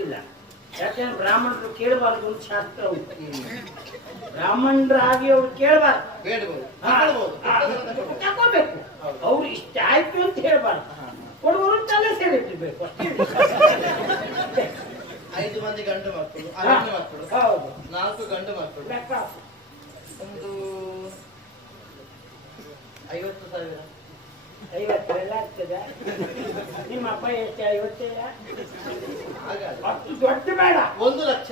ಕೇಳುದಿಲ್ಲ. ಯಾಕೆಂದ್ರೆ ಬ್ರಾಹ್ಮಣರು ಕೇಳಬಾರ್ದು ಅಂತ ಶಾಸ್ತ್ರ ಉಂಟು. ಬ್ರಾಹ್ಮಣರಾಗಿ ಅವ್ರು ಕೇಳಬಾರ್ದು, ತಗೋಬೇಕು. ಅವ್ರು ಇಷ್ಟ ಆಯ್ತು ಅಂತ ಹೇಳ್ಬಾರ್ದು. ಕೊಡುವರು ತಲೆ ಸೇರಿಟ್ಟಿರ್ಬೇಕು ಅಷ್ಟೇ. 5 ಮಂದಿ ಗಂಡು ಮಕ್ಕಳು, ಮಕ್ಕಳು, ಹೌದು, 4 ಗಂಡು ಮಕ್ಕಳು, ಒಂದು 50,000. 50 ಎಲ್ಲ ಆಗ್ತದ? ನಿಮ್ಮ ಅಪ್ಪ ಎಷ್ಟು? 50 ಅಷ್ಟು ದೊಡ್ಡ ಬೇಡ, 1 ಲಕ್ಷ.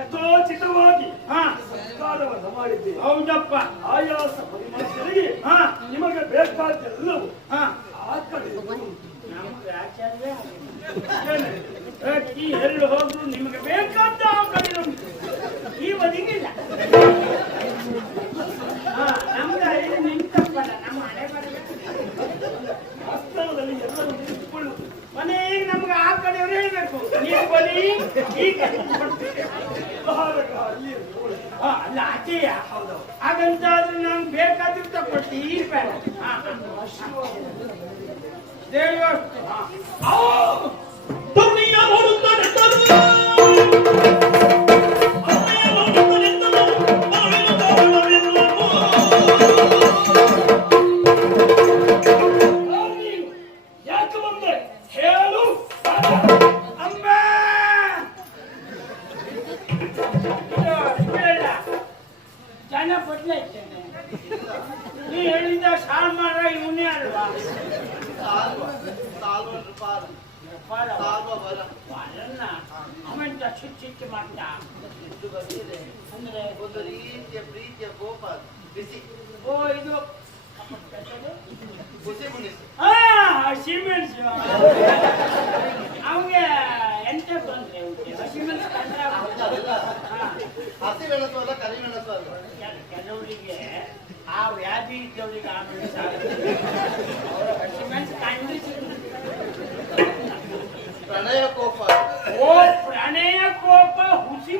ಯಥೋಚಿತವಾಗಿ ಸಂಸ್ಕಾರವನ್ನು ಮಾಡಿದ್ದೆ. ಹೌದಪ್ಪ. ಆಯಾಸ ಪರಿಮಳಗಳಿಗೆ ನಿಮಗೆ ಬೇಕಾದ್ದೆಲ್ಲವೂ ಆ ಕಡೆ ಎಲ್ಲಿ ಹೋದ್ರು ನಿಮಗೆ ಬೇಕಾದ ಆ ಕಡೆ ಈ ಬದಿಗಿಲ್ಲ. ನಮ್ಗೆ ನಿಂತಪ್ಪಲ್ಲ, ನಮ್ಮ ಹಣೆ ಬರಬೇಕು. ವಾಸ್ತವದಲ್ಲಿ ಎಲ್ಲರೂ ನಿಂತುಕೊಳ್ಳುವುದು. ಮನೆಗೆ ನಮ್ಗೆ ಆ ಕಡೆಯವರು ಹೇಳ್ಬೇಕು, ನೀವು ಬನ್ನಿ ಈ ಕಡೆ ಅಲ್ಲ ಆಚೆಯ. ಹೌದು. ಹಾಗಂತಾದ್ರೆ ನಮ್ಗೆ ಬೇಕಾದ್ರೂ ತಗೊಳ್ತಿ ಈ ಬೇಡ. ಯಾಕೆ ಬಂದೆ ಹೇಳು. ಜನ ಬದಲಾಯ್ತೇನೆ. ನೀ ಹೇಳಿದ ಸಾಲ್ ಮಾರ ಇವನೇ ಅಲ್ವಾ? ಅವಂತ ಚುಚ್ಚಿ ಮಾಡ್ತಾ ಅಂದ್ರೆ ಒಂದು ರೀತಿಯ ಪ್ರೀತಿಯ ಕೋಪ ಬಿಸಿ. ಓ ಇದು ಹಸಿಮೆಣಸು. ಅವಂಗೆ ಎಂತ ತೊಂದ್ರೆ ಉಂಟು? ಹಸಿಮೆಣಸು ಕಂಡ್ರೆ ಹಸಿಮೆಣಸು ಅಲ್ಲ, ಕರಿಮೆಣಸು ಅಲ್ಲ. ಕೆಲವರಿಗೆ ಆ ವ್ಯಾಧಿ ಇದ್ದವರಿಗೆ ಆ ಮೆಣಸು ಅವರ ಹಸಿಮೆಣಸು ಕಂಡ್ರೆ ಪ್ರಣಯ ಕೋಪ. ಓ ಪ್ರಣಯ ಕೋಪ ಹುಸಿ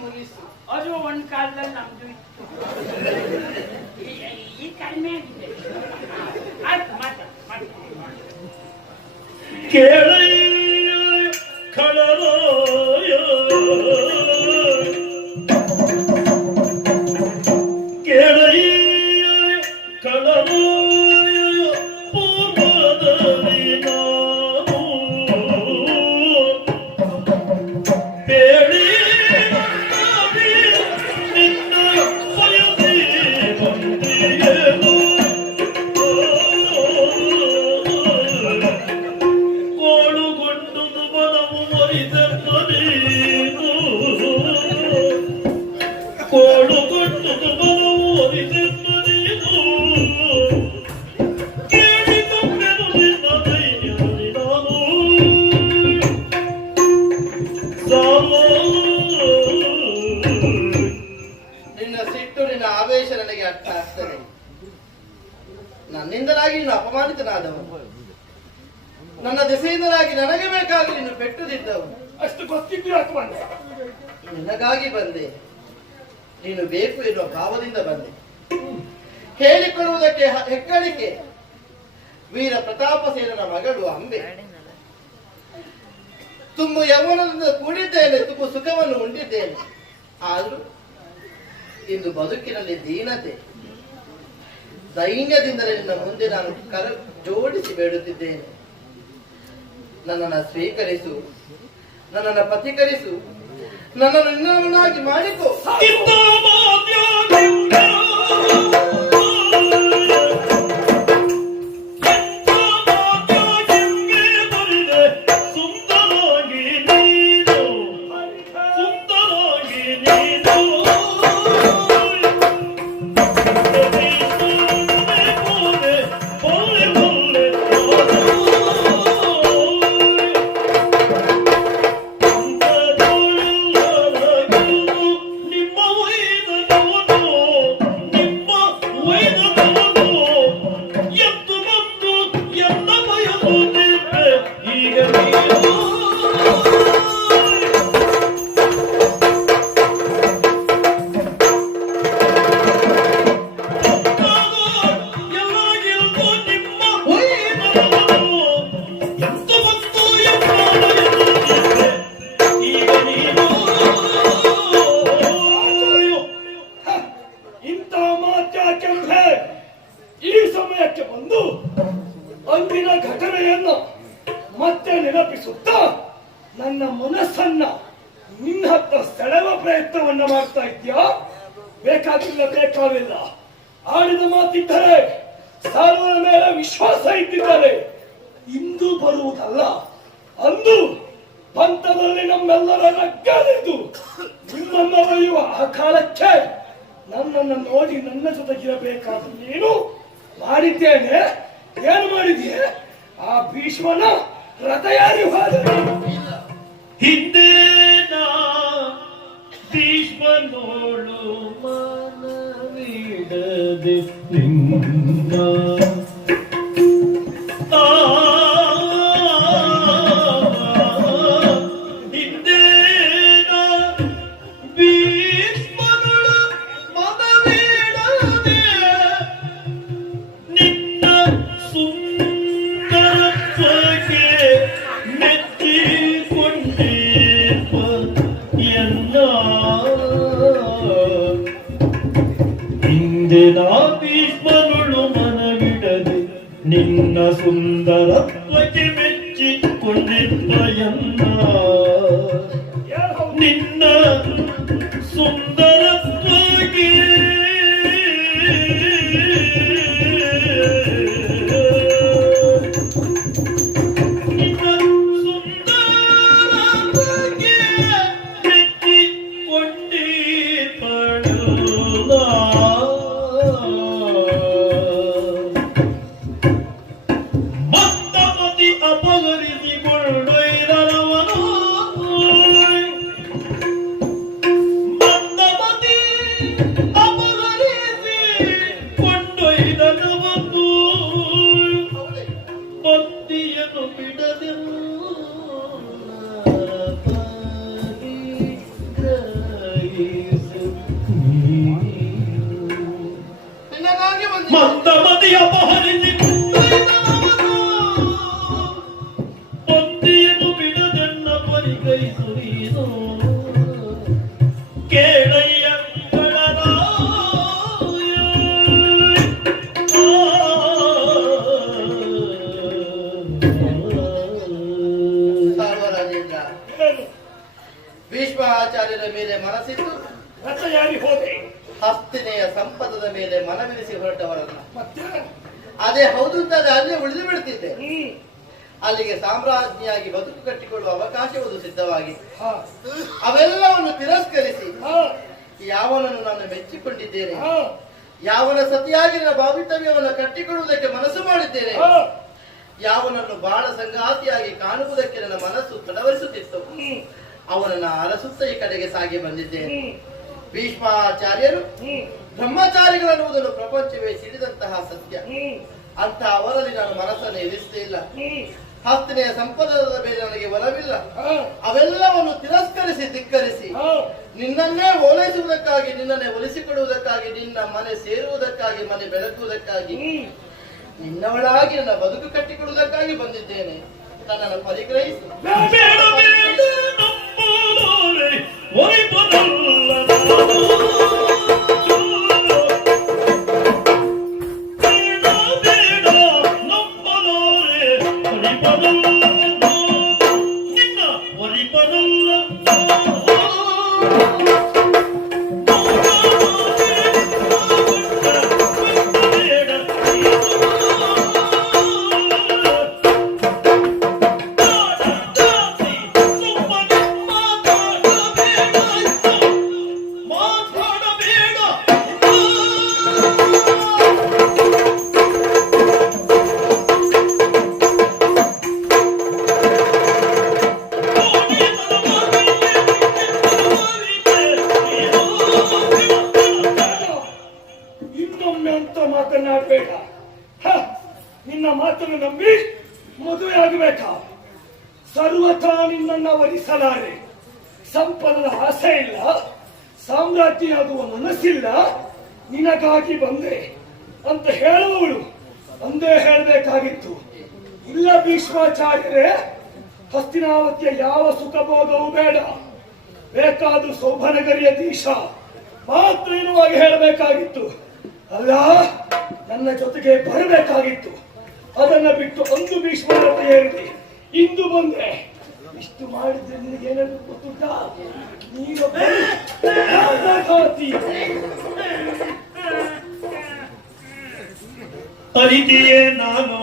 ಮುನಿಸು. ಅದು ಒಂದು ಕಾಲದಲ್ಲಿ ನಮ್ದು ಇತ್ತು, ಈ ಕಡಿಮೆ ಆಗಿದೆ. ಆಯ್ತು ಮಾತಾಡ ಕೇಳ ಕಳಲೋಯ ಕೇಳಯ್ಯ ಕಳಲೋಯ ಪೂರ್ವದಲ್ಲಿ ನಾನು ಬೇಡಿ ನಿನ್ನ ಬಯಸಿ ಬಂದಿಯೇನು. ಕೋಳುಗೊಂಡು ಬಲವು ಮರಿದೆನ್ನ ನೀನು, ಕೋಳುಗೊಂಡು ಬಲವು ಮರಿದೆನ್ನ ನೀನು. ಕೇಳಿಕೊಂಡೆನು ನಿನ್ನ ಧೈರ್ಯದಲ್ಲಿ ನಾನು ನಿನ್ನ ಸಿಟ್ಟು, ನಿನ್ನ ಆವೇಶ ನನಗೆ ಅರ್ಥ ಆಗ್ತದೆ. ನನ್ನಿಂದಲಾಗಿ ನೀನು ಅಪಮಾನಿತನಾದವನು, ನನ್ನ ದೆಸೆಯಿಂದಲಾಗಿ ನನಗೆ ಬೇಕಾಗಿ ನೀನು ಪೆಟ್ಟುದಿದ್ದವನು. ಅಷ್ಟು ಗೊತ್ತಿದ್ದು ಯಾಕೆ ಬಂದೆ? ನಿನಗಾಗಿ ಬಂದೆ. ನೀನು ಬೇಕು ಎನ್ನುವ ಭಾವದಿಂದ ಬಂದೆ. ಹೇಳಿಕೊಳ್ಳುವುದಕ್ಕೆ ಹೆಗ್ಗಳಿಕೆ. ವೀರ ಪ್ರತಾಪ ಸೇನನ ಮಗಳು ಅಂಬೆ. ತುಂಬು ಯೌವನದಿಂದ ಕೂಡಿದ್ದೇನೆ, ತುಂಬು ಸುಖವನ್ನು ಉಂಡಿದ್ದೇನೆ. ಆದರೂ ಇಂದು ಬದುಕಿನಲ್ಲಿ ದೀನತೆ, ದೈನ್ಯದಿಂದಲೇ ನಿನ್ನ ಮುಂದೆ ನಾನು ಜೋಡಿಸಿ ಬೇಡುತ್ತಿದ್ದೇನೆ. ನನ್ನನ್ನು ಸ್ವೀಕರಿಸು, ನನ್ನನ್ನು ಪಥೀಕರಿಸು, ನನ್ನನ್ನು ನಿನ್ನವನಾಗಿ ಮಾಡಿಕೊ. ಈ ಸಮಯಕ್ಕೆ ಬಂದು ಅಂದಿನ ಘಟನೆಯನ್ನು ಮತ್ತೆ ನೆನಪಿಸುತ್ತಾ ನನ್ನ ಮನಸ್ಸನ್ನ ನಿನ್ನ ಹತ್ರ ಸೆಳೆವ ಪ್ರಯತ್ನವನ್ನ ಮಾಡ್ತಾ ಇದ್ಯಾ? ಬೇಕಾಗಿಲ್ಲ. ಆಡಿದ ಮಾತಿದ್ದರೆ ಸಾರ್ವರ ಮೇಲೆ ವಿಶ್ವಾಸ ಇದ್ದಿದ್ದಾರೆ ಇಂದು ಬರುವುದಲ್ಲ, ಅಂದು ಪಂಥದಲ್ಲಿ ನಮ್ಮೆಲ್ಲರ ರಗ್ಗಲಿದ್ದು ನಿಮ್ಮನ್ನು ಒಯ್ಯುವ ಆ ಕಾಲಕ್ಕೆ ನನ್ನನ್ನು ನೋಡಿ ನನ್ನ ಜೊತೆಗಿರಬೇಕಾದ ನೀನು ಮಾಡಿದ್ದೇನೆ. ಏನು ಮಾಡಿದೆಯೇ? ಆ ಭೀಷ್ಮನ ರಥಯಾರಿ ಹಿಂದೆ ಭೀಷ್ಮನೋಳು ಮನವಿಡದೆ ನಿನ್ನ ಭೀಷ್ಮನುಳು ಮನವಿಡದೆ ನಿನ್ನ ಸುಂದರತ್ವಕ್ಕೆ ಮೆಚ್ಚಿಕೊಂಡಿದ್ದಯನ್ನ ನಿನ್ನ ಸುಂದರತ್ವಕ್ಕೆ ಮಂದಮತಿಯ ಅಪಹರಿಸಿ ಪಂಥಿಯನ್ನು ಬಿಡದನ್ನ ಪರಿಗಣಿಸು ನೀನು ಕೇಳಯ್ಯ ಭೀಷ್ಮಾಚಾರ್ಯರ ಮೇಲೆ ಮನಸ್ಸಿದ್ದು ರಥಯಾರಿ ಹೋದೆ. ಹಸ್ತಿನೆಯ ಸಂಪದದ ಮೇಲೆ ಮನವಿರಿಸಿ ಹೊರಟವರನ್ನ ಅದೇ ಹೌದು ಅಂತ ಅಲ್ಲೇ ಉಳಿದು ಬಿಡ್ತಿದ್ದೆ. ಅಲ್ಲಿಗೆ ಸಾಮ್ರಾಜ್ಞಿಯಾಗಿ ಬದುಕು ಕಟ್ಟಿಕೊಳ್ಳುವ ಅವಕಾಶವುದು ಸಿದ್ಧವಾಗಿದೆ. ಅವೆಲ್ಲವನ್ನು ತಿರಸ್ಕರಿಸಿ ಯಾವನನ್ನು ನಾನು ಮೆಚ್ಚಿಕೊಂಡಿದ್ದೇನೆ, ಯಾವನ ಸತಿಯಾಗಿ ನನ್ನ ಭಾವಿತವ್ಯವನ್ನು ಕಟ್ಟಿಕೊಳ್ಳುವುದಕ್ಕೆ ಮನಸ್ಸು ಮಾಡಿದ್ದೇನೆ, ಯಾವನನ್ನು ಬಾಳ ಸಂಗಾತಿಯಾಗಿ ಕಾಣುವುದಕ್ಕೆ ನನ್ನ ಮನಸ್ಸು ತಡವರಿಸುತ್ತಿತ್ತು, ಅವನನ್ನ ಅರಸುತ್ತ ಈ ಕಡೆಗೆ ಸಾಗಿ ಬಂದಿದ್ದೇನೆ. ಭೀಷ್ಮಾಚಾರ್ಯರು ಬ್ರಹ್ಮಚಾರಿಗಳನ್ನುವುದನ್ನು ಪ್ರಪಂಚವೇ ಸಿಡಿದಂತಹ ಸತ್ಯ. ಅಂತ ಅವರಲ್ಲಿ ನಾನು ಮನಸ್ಸನ್ನು ಇರಿಸಲಿಲ್ಲ. ಹಸ್ತಿನೆಯ ಸಂಪದದ ಮೇಲೆ ನನಗೆ ಒಲವಿಲ್ಲ. ಅವೆಲ್ಲವನ್ನು ತಿರಸ್ಕರಿಸಿ ಧಿಕ್ಕರಿಸಿ ನಿನ್ನನ್ನೇ ಓಲೈಸುವುದಕ್ಕಾಗಿ, ನಿನ್ನನ್ನೇ ಒಲಿಸಿಕೊಳ್ಳುವುದಕ್ಕಾಗಿ, ನಿನ್ನ ಮನೆ ಸೇರುವುದಕ್ಕಾಗಿ, ಮನೆ ಬೆಳಗುವುದಕ್ಕಾಗಿ, ನಿನ್ನವಳಾಗಿ ನನ್ನ ಬದುಕು ಕಟ್ಟಿಕೊಳ್ಳುವುದಕ್ಕಾಗಿ ಬಂದಿದ್ದೇನೆ. ನನ್ನನ್ನು ಪರಿಗ್ರಹಿಸಿ. ನಂಬಲೋರೆ ಮದುವೆ ಆಗಬೇಕಾ? ಸರ್ವಥಾ ನಿನ್ನನ್ನು ವರಿಸಲಾರೆ. ಸಂಪದದ ಆಸೆ ಇಲ್ಲ, ಸಾಮ್ರಾಜ್ಞಿಯಾಗುವ ಮನಸ್ಸಿಲ್ಲ, ನಿನಗಾಗಿ ಬಂದೆ ಅಂತ ಹೇಳುವವಳು ಒಂದೇ ಹೇಳಬೇಕಾಗಿತ್ತು. ಇಲ್ಲ ಭೀಷ್ಮಾಚಾರ್ಯರೇ, ಹಸ್ತಿನಾವತಿಯ ಯಾವ ಸುಖಭೋಗವೂ ಬೇಡ, ಬೇಕಾದ ಸೌಭನಗರಿಯ ದೀಶ ಮಾತ್ರ ಇರುವಾಗಿ ಹೇಳಬೇಕಾಗಿತ್ತು. ಅಲ್ಲ, ನನ್ನ ಜೊತೆಗೆ ಬರಬೇಕಾಗಿತ್ತು. ಅದನ್ನ ಬಿಟ್ಟು ಒಂದು ಭೀಷ್ಮರತೆ ಹೇಳಿದೆ, ಇಂದು ಬಂದೆ. ಇಷ್ಟು ಮಾಡಿದ್ರೆ ನಿನಗೇನಾದ್ರು ಗೊತ್ತುಂಟ? ನೀನೊಬ್ಬ ಆತ್ಮಘಾತಿ. ಅರಿತಿಯೇ ನಾನು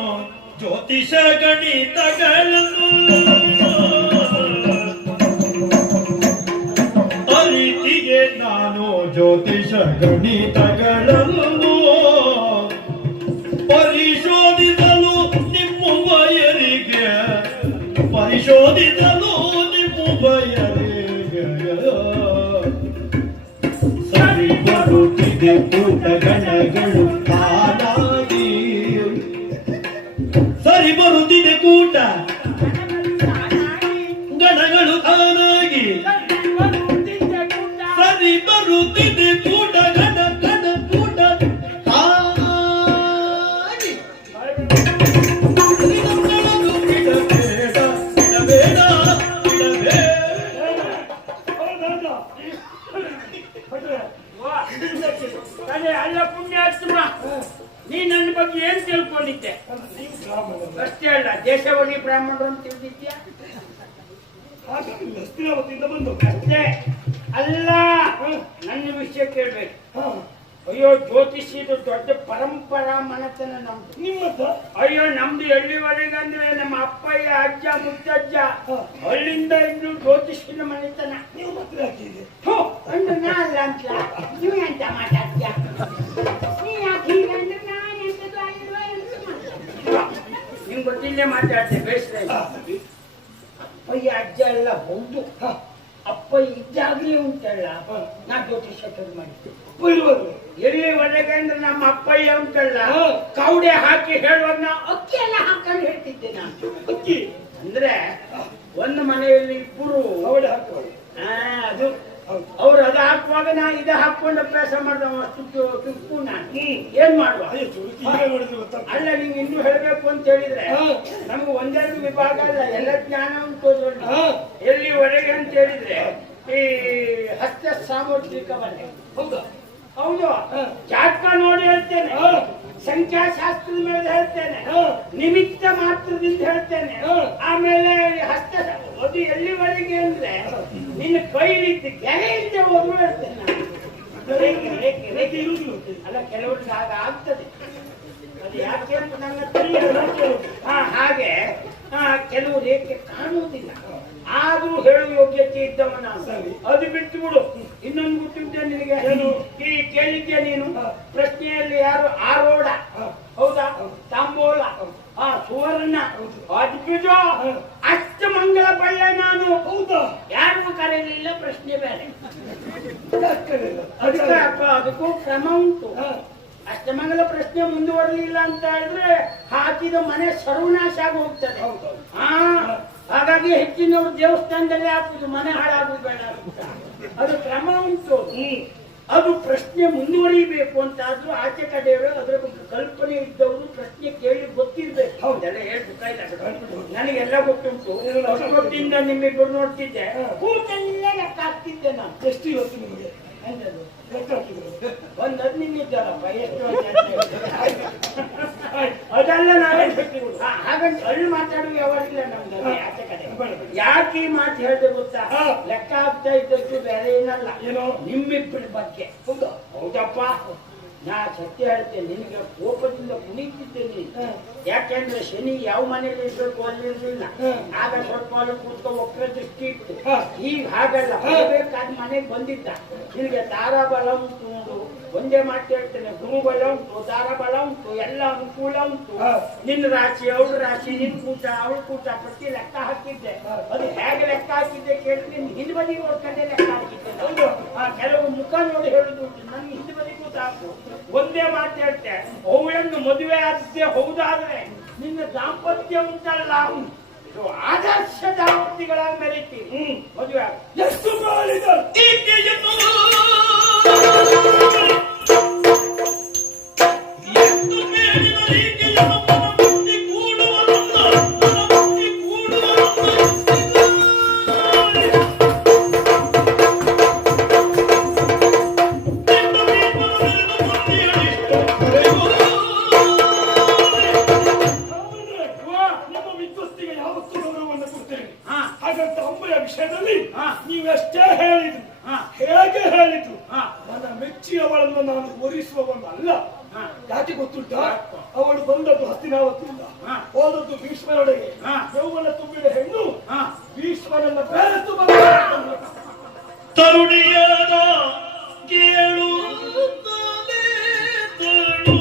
ಜ್ಯೋತಿಷ ಗಣಿತಗಳನ್ನು, ಅರಿತಿಗೆ ನಾನು ಜ್ಯೋತಿಷ ಗಣಿತಗಳನ್ನು ಪರಿಶೋಧಿಸಲು ನಿಮ್ಮ ಬಯರಿಗೆ, ಪರಿಶೋಧಿಸಲು ನಿಮ್ಮ ಬಯರಿಗೆ ಸರಿ ಬರುತ್ತಿದೆ ಕೂಟ ಗಣಗಳು ತಾನಾಗಿ, ಸರಿ ಬರುತ್ತಿದೆ ಕೂಟ ಗಣಗಳು ತಾನಾಗಿ, ಸರಿ ಬರುತ್ತಿದೆ ಕೂಟ ಗಣ ಗಣ ಕೂಟ ತಾನಾಗಿ. ಗಣಗಳು ಬಿಡಬೇಡ ಬಿಡಬೇಡ ಬಿಡಬೇಡ. ಅಲ್ಲ ಪುಣ್ಯಾತ್ಮ, ನೀ ನನ್ನ ಬಗ್ಗೆ ಏನ್ ತಿಳ್ಕೊಂಡಿದ್ದೆ? ಅಷ್ಟೇ ಅಲ್ಲ, ದೇಶವಳಿ ಬ್ರಾಹ್ಮಣರು ಅಂತ ತಿಳಿದಿದ್ಯಾ? ಹಸ್ತಿನಾವತಿಯಿಂದ ಬಂದು ಅಷ್ಟೇ ಅಲ್ಲ, ನನ್ನ ವಿಷಯ ಕೇಳ್ಬೇಕು. ಅಯ್ಯೋ, ಜ್ಯೋತಿಷಿದು ದೊಡ್ಡ ಪರಂಪರಾ ಮನೆತನ ನಮ್ದು. ನಿಮ್ಮತ್ತ? ಅಯ್ಯೋ, ನಮ್ದು ಎಲ್ಲಿವರೆಗೆ ಅಂದ್ರೆ ನಮ್ಮ ಅಪ್ಪಯ್ಯ, ಅಜ್ಜ, ಮುತ್ತಜ್ಜ ಅಲ್ಲಿಂದ ಇನ್ನು ಜ್ಯೋತಿಷಿನ ಮನೆತನ. ನೀವು ಮಾತ್ರ ಹಾಕಿದೆ. ಅಂದ್ರೆ ನಾ ಅಲ್ಲ ಅಂತ ನೀವು ಎಂತ ಮಾತಾಡ್ತೀಯ? ನೀ ಯಾಕೆ ಹೀಗಂದ್ರೆ ನಾನು ಎಂತದ್ದು ಅಲ್ವಾ ಎಂದು ಮಾತಾಡ್ತೀನಿ. ನಿಮ್ಗೆ ಗೊತ್ತಿಲ್ಲೇ ಮಾತಾಡ್ತೆ, ಬೇಸರ. ಅಯ್ಯ ಅಜ್ಜ ಎಲ್ಲ ಹೌದು, ಅಪ್ಪ ಇದ್ದಾಗಲೇ ಉಂಟಲ್ಲ ನಾ ಜ್ಯೋತಿಷ ಶುರು ಮಾಡಿದ್ದೆ. ಎಲ್ಲಿವರೆಗೆ ಅಂದ್ರೆ ನಮ್ಮ ಅಪ್ಪಯ್ಯ ಉಂಟಲ್ಲ, ಕೌಡೆ ಹಾಕಿ ಹೇಳುವಾಗ ನಾ ಅಕ್ಕಿ ಎಲ್ಲ ಹಾಕೊಂಡು ಹೇಳ್ತಿದ್ದೆ. ನಾನು ಅಕ್ಕಿ ಅಂದ್ರೆ ಒಂದು ಮನೆಯಲ್ಲಿ ಇಬ್ಬರು ಕೌಡೆ ಹಾಕೋದು, ಅದು ಅವ್ರು ಅದು ಹಾಕುವಾಗ ನಾ ಇದು ಹಾಕೊಂಡು ಅಭ್ಯಾಸ ಮಾಡ್ದ. ತುಪ್ಪು ನಾನು ಏನ್ ಮಾಡುವ? ಅಲ್ಲ, ನೀವು ಇನ್ನೂ ಹೇಳ್ಬೇಕು ಅಂತ ಹೇಳಿದ್ರೆ ನಮ್ಗೆ ಒಂದೆರಡು ವಿಭಾಗ ಅಲ್ಲ, ಎಲ್ಲ ಜ್ಞಾನ ಉಂಟು. ಎಲ್ಲಿವರೆಗೆ ಅಂತ ಹೇಳಿದ್ರೆ ಈ ಹಸ್ತ ಸಾಮುದ್ರಿಕ ಬನ್ನಿ. ಹೌದಾ? ಹೌದು, ಜಾತಕ ನೋಡಿ ಹೇಳ್ತೇನೆ, ಸಂಖ್ಯಾಶಾಸ್ತ್ರದ ಮೇಲೆ ಹೇಳ್ತೇನೆ, ನಿಮಿತ್ತ ಮಾತ್ರದಿಂದ ಹೇಳ್ತೇನೆ. ಆಮೇಲೆ ಹಸ್ತ ಅದು ಎಲ್ಲಿವರೆಗೆ ಅಂದ್ರೆ ನಿನ್ನ ಕೈಲಿದ್ದ ಗೆರೆ ಇಲ್ಲದೆ ಹೋದ್ರು ಹೇಳ್ತೇನೆ ನಾನು. ರೇಖೆ ಇರುವುದಿಲ್ಲ ಅಲ್ಲ, ಕೆಲವ್ರಿಗೆ ಆಗ ಆಗ್ತದೆ. ಅದು ಯಾಕೆ ಅಂತ ನನ್ನ ತಿಳಿಯಲ್ಲ. ಹಾಗೆ ಕೆಲವು ರೇಖೆ ಕಾಣುವುದಿಲ್ಲ, ಆದ್ರೂ ಹೇಳುವ ಯೋಗ್ಯತೆ ಇದ್ದವ ನಾನು. ಅದು ಬಿಟ್ಟು ಬಿಡು. ಇನ್ನೊಂದು ಗೊತ್ತಿದ್ದೆ ನಿನಗೆ, ಈ ಕೇಳಿದ್ದೆ ನೀನು ಪ್ರಶ್ನೆಯಲ್ಲಿ ಯಾರು ಆರೋಢ, ಹೌದಾ? ತಾಂಬೋಲ, ಸುವರ್ಣ, ಅದ್ಭುತ, ಅಷ್ಟಮಂಗಲ ಬಳ್ಳ ನಾನು. ಹೌದಾ? ಯಾರಿಗೂ ಕರೆಯಲಿಲ್ಲ, ಪ್ರಶ್ನೆ ಬೇರೆ. ಅದಕ್ಕೂ ಕ್ರಮ ಉಂಟು. ಅಷ್ಟಮಂಗಲ ಪ್ರಶ್ನೆ ಮುಂದುವರಲಿಲ್ಲ ಅಂತ ಹೇಳಿದ್ರೆ ಹಾಕಿದ ಮನೆ ಸರ್ವನಾಶ ಆಗಿ ಹೋಗ್ತದೆ. ಹಾಗಾಗಿ ಹೆಚ್ಚಿನವರು ದೇವಸ್ಥಾನದಲ್ಲಿ ಹಾಕುದು, ಮನೆ ಹಾಳಾಗುದು ಬೇಡ ಅಂತ. ಅದು ಕ್ರಮ ಉಂಟು. ಅದು ಪ್ರಶ್ನೆ ಮುಂದುವರಿಬೇಕು ಅಂತಾದ್ರೂ ಆಚೆ ಕಡೆಯವರು ಅದರ ಬಗ್ಗೆ ಕಲ್ಪನೆ ಇದ್ದವರು ಪ್ರಶ್ನೆ ಕೇಳಿ ಗೊತ್ತಿರ್ಬೇಕು. ಹೌದೆಲ್ಲ ಹೇಳ್ಬೇಕಾಯ್ತು, ನನಗೆಲ್ಲ ಗೊತ್ತುಂಟು. ಅಷ್ಟೊತ್ತಿಂದ ನಿಮ್ಮಿಬ್ಬರು ನೋಡ್ತಿದ್ದೆ, ಕೂತಲ್ಲೇ ಲೆಕ್ಕ ಹಾಕ್ತಿದ್ದೆ ನಾನು. ಎಷ್ಟು ಇವತ್ತು ನಿಮಗೆ ಲೆಕ್ಕ ಹಾಕಿದ್ರು? ಒಂದ್ 15 ಇದ್ದಾರಪ್ಪ, ಎಷ್ಟು ಅದೆಲ್ಲ ನಾವೇ ಹಾಗಂತ ಅಲ್ಲಿ ಮಾತಾಡುವ ಯಾವಾಗಿಲ್ಲ ನಮ್ದು ಆಚೆ ಕಡೆ. ಯಾಕೆ ಈ ಮಾತು ಹೇಳ್ದೆ ಗೊತ್ತಾ? ಲೆಕ್ಕ ಆಗ್ತಾ ಇದ್ದದ್ದು ಬೇರೆ ಏನಲ್ಲ, ಏನೋ ನಿಮ್ಮಿಬ್ಬರ ಬಗ್ಗೆ. ಹೌದಪ್ಪ, ನಾ ಸತ್ಯ ಹೇಳ್ತೇನೆ, ನಿನಗೆ ಕೋಪದಿಂದ ಕುಣಿತಿದ್ದೇನೆ. ಯಾಕೆಂದ್ರೆ ಶನಿ ಯಾವ ಮನೇಲಿ ಇರ್ಬೇಕು ಅಲ್ಲಿ ಇರ್ಲಿಲ್ಲ. ಆಗ ಸ್ವಲ್ಪ ಕೂತ್ಕೊ ಒಕ್ಕರ ದೃಷ್ಟಿ ಇತ್ತು. ಈಗ ಹಾಗಲ್ಲ, ಬೇಕಾದ ಮನೆಗೆ ಬಂದಿದ್ದ. ನಿನಗೆ ತಾರಾಬಲ ಉಂಟು ನೋಡು, ಒಂದೇ ಮಾತು ಹೇಳ್ತೇನೆ, ಗುರುಬಲ ಉಂಟು, ತಾರಾಬಲ ಉಂಟು, ಎಲ್ಲ ಅನುಕೂಲ ಉಂಟು. ನಿನ್ನ ರಾಶಿ, ಅವಳ ರಾಶಿ, ನಿನ್ ಕೂಟ, ಅವಳ ಕೂಟ ಪ್ರತಿ ಲೆಕ್ಕ ಹಾಕಿದ್ದೆ. ಅದು ಹೇಗೆ ಲೆಕ್ಕ ಹಾಕಿದ್ದೆ ಕೇಳಿ ನಿನ್ ಹಿಂದ್ ಬದಿ ನೋಡ್ಕೊಂಡೆ ಲೆಕ್ಕ ಹಾಕಿದ್ದೆ. ಕೆಲವು ಮುಖ ನೋಡಿ ಹೇಳುದು ನನ್ ಹಿಂದ್ ಬದಿ ಕೂತ ಹಾಕು. ಒಂದೇ ಮಾತು ಹೇಳ್ತೆ, ಅವಳನ್ನು ಮದುವೆ ಆದ್ದೆ ಹೌದಾದ್ರೆ ನಿನ್ನ ದಾಂಪತ್ಯ ಉಂಟಲ್ಲ ಇದು ಆದರ್ಶ ದಾಂಪತ್ಯಗಳಾಗಿ ಮೆರೀತೀನಿ. ಮದುವೆ ಆಗು. ಎಷ್ಟು ಬಾಳಿದ ಈಕೆಯನ್ನು ಎಷ್ಟು ಮೇಲಿನ ಈಕೆಯನ್ನು ಮನಮುಟ್ಟಿ ಕೂಡುವನಲ್ಲ, ಮನಮುಟ್ಟಿ ಕೂಡುವನಲ್ಲ. ನಿಮ್ಮ ವಿದ್ವಸ್ತಿಗೆ ಯಾವತ್ತೂ ಗೌರವವನ್ನು ಕೊಡ್ತೇನೆ. ಹಾ. ಹಾಗಂತ ಅಂಬೆಯ ವಿಷಯದಲ್ಲಿ ಹಾ. ನೀವೆಷ್ಟೇ ಹೇಳಿದ್ರು ಹಾ. ಹೇಗೆ ಹೇಳಿದ್ರು ಹಾ. ನನ್ನ ಮೆಚ್ಚಿಯವಳನ್ನು ನಾನು ಒರಿಸುವವನು ಅಲ್ಲ. ಹಾ. ಯಾಕೆ ಗೊತ್ತುಂಟಾ? ಅವಳು ಬಂದದ್ದು ಹಸ್ತಿನಾವತಿಯಿಂದ, ಹಾ. ಹೋದದ್ದು ಭೀಷ್ಮರೊಡೆಗೆ. ಹಾ. ಯೌವನ ತುಂಬಿದ ಹೆಣ್ಣು ಹಾ. ಭೀಷ್ಮರನ್ನ ಬೇರೆತ್ತು ಬಂದ ತರುಣಿಯದ ಕೇಳುತ್ತಲೇ ತಳು.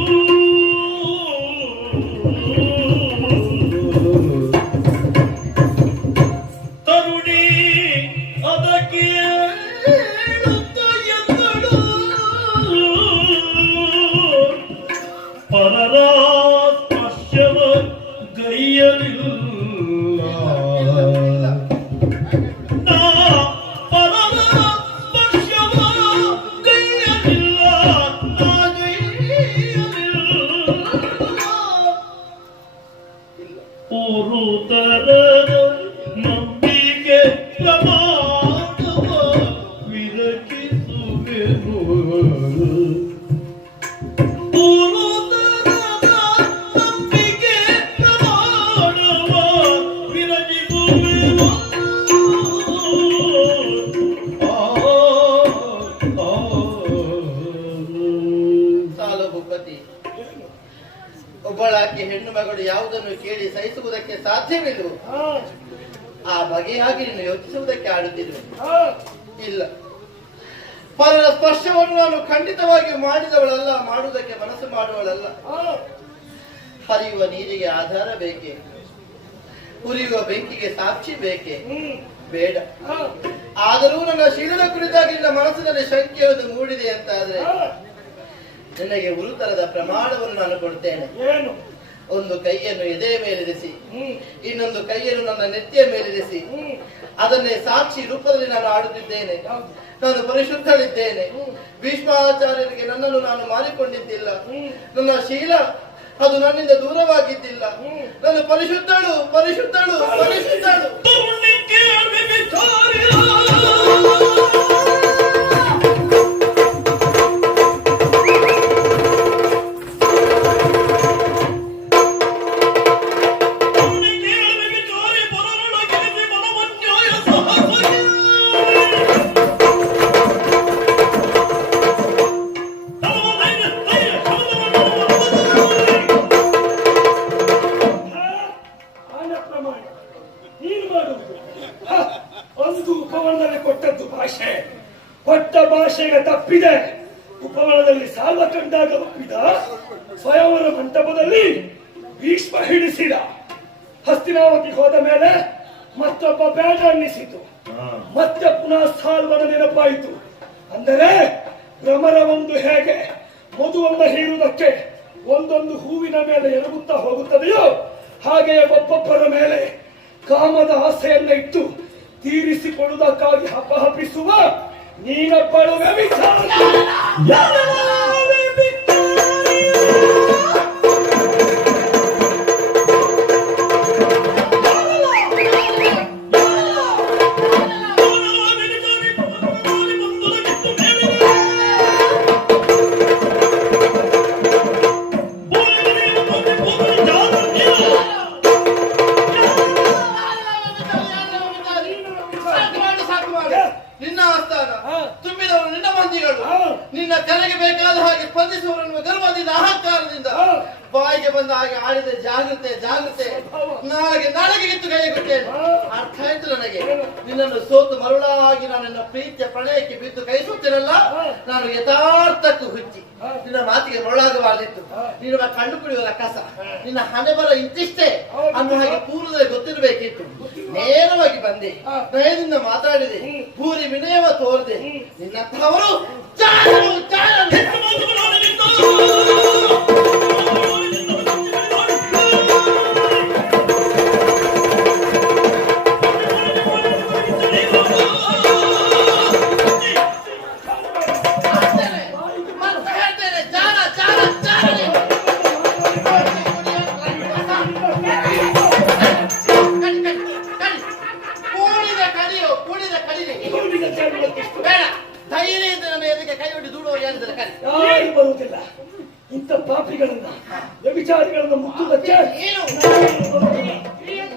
ತರುಣಿ ಅದ ಕೇಳುತ್ತ ಎಂದಳು. ಪರರ ಸ್ಪರ್ಶವ ಗೈಯಲಿಲ್ಲ. ತರದ ನಂಬಿಕೆ ಪ್ರಮಾಣವ ವಿರಚಿಸುವೆನು. ತರದ ನಂಬಿಕೆ ಪ್ರಮಾಣವ ವಿರಚಿಸುವೆನು. ಸಾಲು ಭೂಪತಿ, ಒಬ್ಬಳಾಕೆ ಹೆಣ್ಣು ಮಗಳು ಯಾವುದನ್ನು ಕೇಳಿ ಸಹಿಸುವುದಕ್ಕೆ ಸಾಧ್ಯವಿಲ್ಲ. ಆ ಬಗೆಯಾಗಿ ನೀನು ಯೋಚಿಸುವುದಕ್ಕೆ ಆಡುತ್ತಿರುವೆ. ಇಲ್ಲ, ಪರರ ಸ್ಪರ್ಶವನ್ನು ನಾನು ಖಂಡಿತವಾಗಿ ಮಾಡಿದವಳಲ್ಲ, ಮಾಡುವುದಕ್ಕೆ ಮನಸ್ಸು ಮಾಡುವಳಲ್ಲ. ಹರಿಯುವ ನೀರಿಗೆ ಆಧಾರ ಬೇಕೆ, ಉರಿಯುವ ಬೆಂಕಿಗೆ ಸಾಕ್ಷಿ ಬೇಕೆ? ಬೇಡ. ಆದರೂ ನನ್ನ ಶೀಲದ ಕುರಿತಾಗಿ ನಿನ್ನ ಮನಸ್ಸಿನಲ್ಲಿ ಶಂಕೆಯನ್ನು ಮೂಡಿದೆ ಅಂತ ಆದ್ರೆ ನಿನಗೆ ಉರುತರದ ಪ್ರಮಾಣವನ್ನು ನಾನು ಕೊಡ್ತೇನೆ. ಏನು? ಒಂದು ಕೈಯನ್ನು ಎದೆಯ ಮೇಲಿರಿಸಿ, ಇನ್ನೊಂದು ಕೈಯನ್ನು ನನ್ನ ನೆತ್ತಿಯ ಮೇಲಿರಿಸಿ, ಅದನ್ನೇ ಸಾಕ್ಷಿ ರೂಪದಲ್ಲಿ ನಾನು ಆಡುತ್ತಿದ್ದೇನೆ. ನಾನು ಪರಿಶುದ್ಧಳಿದ್ದೇನೆ. ಭೀಷ್ಮಾಚಾರ್ಯರಿಗೆ ನನ್ನನ್ನು ನಾನು ಮಾರಿಕೊಂಡಿದ್ದಿಲ್ಲ. ನನ್ನ ಶೀಲ ಅದು ನನ್ನಿಂದ ದೂರವಾಗಿದ್ದಿಲ್ಲ. ನಾನು ಪರಿಶುದ್ಧಳು, ಪರಿಶುದ್ಧಳು, ಪರಿಶುದ್ಧಳು. ಕೊಟ್ಟ ಭಾಷೆಗೆ ತಪ್ಪಿದೆ. ಉಪವನದಲ್ಲಿ ಸಾಲ ಕಂಡಾಗ ಒಪ್ಪಿದ, ಸ್ವಯಂವರ ಮಂಟಪದಲ್ಲಿ ಭೀಷ್ಮ ಹಿಡಿಸಿದ. ಹಸ್ತಿನಾವತಿ ಹೋದ ಮೇಲೆ ಮತ್ತೊಬ್ಬ ಬೇಡ ಅನ್ನಿಸಿತು. ಮತ್ತೆ ಪುನಃ ಸಾಲ್ವನ ನೆನಪಾಯಿತು. ಅಂದರೆ ಭ್ರಮರವೊಂದು ಹೇಗೆ ಮಧುವನ್ನ ಹೀರುವುದಕ್ಕೆ ಒಂದೊಂದು ಹೂವಿನ ಮೇಲೆ ಎರಗುತ್ತಾ ಹೋಗುತ್ತದೆಯೋ, ಹಾಗೆಯೇ ಒಬ್ಬೊಬ್ಬರ ಮೇಲೆ ಕಾಮದ ಆಸೆಯನ್ನ ಇಟ್ಟು ತೀರಿಸಿಕೊಳ್ಳುವುದಕ್ಕಾಗಿ ಹಪಹಪಿಸುವ ನೀನೊಬ್ಬಳು ವ್ಯಭಿಚಾರಿ. ನಿನ್ನ ಆಸ್ಥಾನ ತುಂಬಿದವರು ನಿನ್ನ ಮಂದಿಗಳು. ನಿನ್ನ ಕರೆಗೆ ಬೇಕಾದ ಹಾಗೆ ಸ್ಪಂದಿಸುವವರನ್ನು ಗರ್ವದಿಂದ ಅಹಂಕಾರದಿಂದ ಬಾಯಿಗೆ ಬಂದ ಹಾಗೆ ಆಡಿದ ಜಾಗೃತೆ ಜಾಗೃತೆ ನಾಳೆಗೆ ಕಿತ್ತು ಕೈಗೊಟ್ಟೇನೆ. ಅರ್ಥ ಆಯ್ತು ನನಗೆ. ನಿನ್ನನ್ನು ಸೋತು ಮರುಳಾಗಿ ನಾನು ನನ್ನ ಪ್ರೀತಿಯ ಪ್ರಣಯಕ್ಕೆ ಬಿದ್ದು ಕೈ ಸುತ್ತಿರಲ್ಲ, ನಾನು ಯಥಾರ್ಥಕ್ಕೂ ಹುಚ್ಚಿ. ನಿನ್ನ ಮಾತಿಗೆ ಮರುಳಾಗಬಾರದಿತ್ತು. ನಿನ್ನ ಕಂಡು ಕುಡಿಯುವ ಕಸ, ನಿನ್ನ ಹಣೆ ಬರ ಇಂತಿಷ್ಟೇ ಅನ್ನೋ ಹಾಗೆ ಪೂರ್ವದಲ್ಲಿ ಗೊತ್ತಿರಬೇಕಿತ್ತು. ನೇರವಾಗಿ ಬಂದೆ, ನಯದಿಂದ ಮಾತಾಡಿದೆ, ಭೂರಿ ವಿನಯವ ತೋರದೆ. ನಿನ್ನಂತಹವರು ಚಾರರು ಚಾರರು ವ್ಯಭಿಚಾರಿಗಳನ್ನ ಮುಟ್ಟುವುದಕ್ಕೆ ಏನು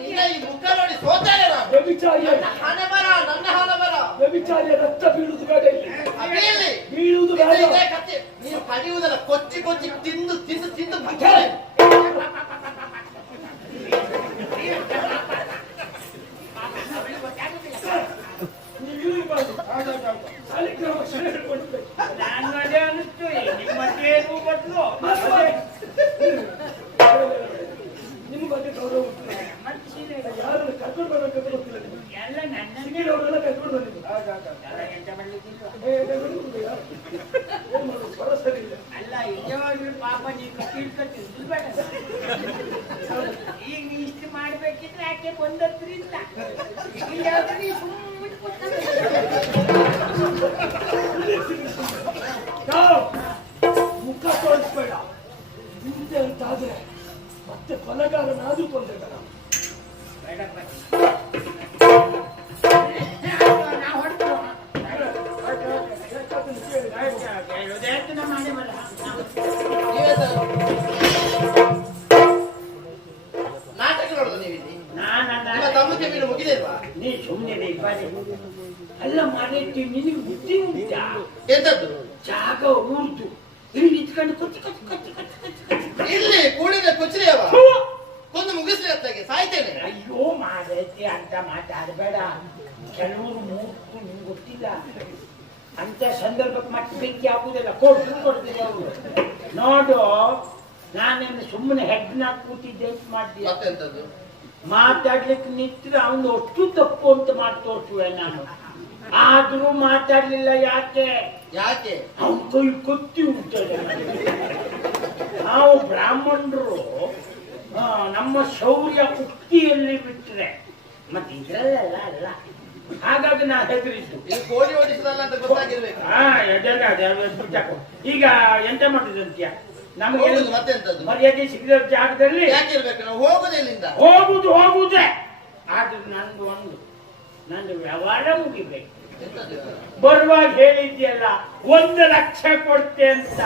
ನಿನ್ನ ಈ ಮುಖ ನೋಡಿ ಸೋತೇನೆ ನಾನು. ವ್ಯಭಿಚಾರಿಯ ಹಣೆ ಬರ, ನನ್ನ ಹಣೆ ಬರ. ವ್ಯಭಿಚಾರಿಯ ರಕ್ತ ಬೀಳುವುದು ಬೇಡ ಇಲ್ಲಿ. ಅದೇಲಿ ಬೀಳುವುದು ಬೇಡ. ಇದೇ ಕಥೆ. ನೀವು ಕಡಿಯುವುದಲ್ಲ, ಕೊಚ್ಚಿ ಕೊಚ್ಚಿ ತಿಂದು ತಿಂದು ತಿಂದು ಬಿಟ್ಟರೆ. ನೀವು ಇಲ್ಲಿ ಮಾಡಿ. ಶಾಲಿಗ್ರಾಮ ಕ್ಷಣೆ ಹಿಡ್ಕೊಂಡಿರ್ಬೇಕು. ನಾನು ಅದೇ ಅನಿಸ್ತು ನಿಮ್ಮ ಏನು ಬದಲು ನಿಮ್ಮ ಬಗ್ಗೆ ಗೌರವ ಉಂಟು. ಯಾರನ್ನು ಕರ್ಕೊಂಡು ಬರ್ಬೇಕಂತ ಗೊತ್ತಿಲ್ಲ ನಿಮಗೆ. ಎಲ್ಲ ನನ್ನ ಸಿಕ್ಕಿದವರೆಲ್ಲ ಕರ್ಕೊಂಡು ಬಂದಿದ್ದು. ಎಂತ ಮಾಡ್ಲಿಕ್ಕಿಲ್ಲ. ಏನ್ ಮಾಡೋದು? ಸ್ವರ ಸರಿ ಇಲ್ಲ. ಅಲ್ಲ ನಿಜವಾಗ್ಲೂ ಪಾಪ ನೀವು ತಿಳ್ಕೊತಿದ್ದು ಬೇಡ. ಈಗ ನೀ ಇಷ್ಟು ಮಾಡ್ಬೇಕಿದ್ರೆ ಯಾಕೆ ಬಂದದ್ರಿಂದ ಇಲ್ಲಾದ್ರೆ ಸುಮ್ಮನೆ ನಾವು ಮುಖ ತೋರಿಸ್ಬೇಡ. ಹಿಂದೆ ಅಂತಾದ್ರೆ ಮತ್ತೆ ಕೊಲೆಗಾರನಾದ್ರೂ ತೊಂದರೆ ನಾವು. ಬೇಡಪ್ಪ ನಾವು ಹೊರಟು ಹೇಳೋದೇ ಮಾಡಿ ಮರ ನಾಟಕ ನೋಡುದು ನೀವಿಲ್ಲಿ. ನಾನು ನಿಮ್ಮ ತಮ್ಮಕ್ಕೆ ಮೀನು ಮುಗಿದಿಲ್ವಾ? ನೀ ಸುಮ್ಮನೆ ಎಲ್ಲ ಮಾಡಿರ್ತಿ ನಿನಗೆ ಬುದ್ಧಿ ಉಂಟಾ? ಎಂತದ್ದು? ಜಾಗ ಊರ್ದು ಇಲ್ಲಿ ನಿಂತ್ಕೊಂಡು ಕೊಚ್ಚಿ ಕೊಚ್ಚಿ ಕೊಚ್ಚಿ ಕೊಚ್ಚಿ ಕೊಚ್ಚಿ ಕೊಚ್ಚಿ ಇಲ್ಲಿ ಕೂಡಿದ ಕುಚ್ಚರಿಯವ ಕೊಂದು ಮುಗಿಸ್ಲಿ ಅತ್ತಾಗೆ ಸಾಯ್ತೇನೆ. ಅಯ್ಯೋ ಮಾಡೈತಿ ಅಂತ ಮಾತಾಡಬೇಡ. ಕೆಲವರು ಮೂರ್ತು ನಿಮ್ಗೆ ಗೊತ್ತಿಲ್ಲ. ಅಂತ ಸಂದರ್ಭಕ್ಕೆ ಮತ್ತೆ ಬೆಂಕಿ ಆಗುದಿಲ್ಲ. ಕೊಡ್ತೀನಿ ಅವರು ನೋಡು. ನಾನೇನು ಸುಮ್ಮನೆ ಹೆಗ್ನಾಗ ಕೂತಿದ್ದೆ ಅಂತ ಮಾಡ್ತೀಯ. ಮತ್ತೆಂತದ್ದು? ಮಾತಾಡ್ಲಿಕ್ಕೆ ನಿಂತ್ರೆ ಅವನು ಅಷ್ಟು ತಪ್ಪು ಅಂತ ಮಾಡಿ ತೋರಿಸುವೆ ನಾನು. ಆದ್ರೂ ಮಾತಾಡ್ಲಿಲ್ಲ. ಯಾಕೆ? ಯಾಕೆ? ಅವನ ಕೈ ಕೊತ್ತಿ ಉಂಟದೆ. ನಾವು ಬ್ರಾಹ್ಮಣರು ನಮ್ಮ ಶೌರ್ಯ ಉಕ್ತಿಯಲ್ಲಿ ಬಿಟ್ರೆ ಮತ್ತೆ ಇದ್ರಲ್ಲೆಲ್ಲ ಅಲ್ಲ. ಹಾಗಾಗಿ ನಾ ಹೆದರಿದ್ದು. ಇದು ಕೋಡಿ ಓಡಿಸಲ್ಲ ಅಂತ ಗೊತ್ತಾಗಿರ್ಬೇಕು. ಈಗ ಎಂತ ಮಾಡುದಂತ್ಯ? ನಮಗೆ ಹೋಗುದು ಮತ್ತೆಂತದ್ದು? ಮರ್ಯಾದೆ ಸಿಗದ ಜಾಗದಲ್ಲಿ ಯಾಕಿರ್ಬೇಕು? ನಾವು ಹೋಗುದು ಎಲ್ಲಿಂದ? ಹೋಗುದೇ. ಆದ್ರೆ ನಂದು ವ್ಯವಹಾರ ಮುಗಿಬೇಕು. ಎಂತದ್ದು? ಬರುವಾಗ ಹೇಳಿದ್ಯಲ್ಲ 1 ಲಕ್ಷ ಕೊಡ್ತೆ ಅಂತ.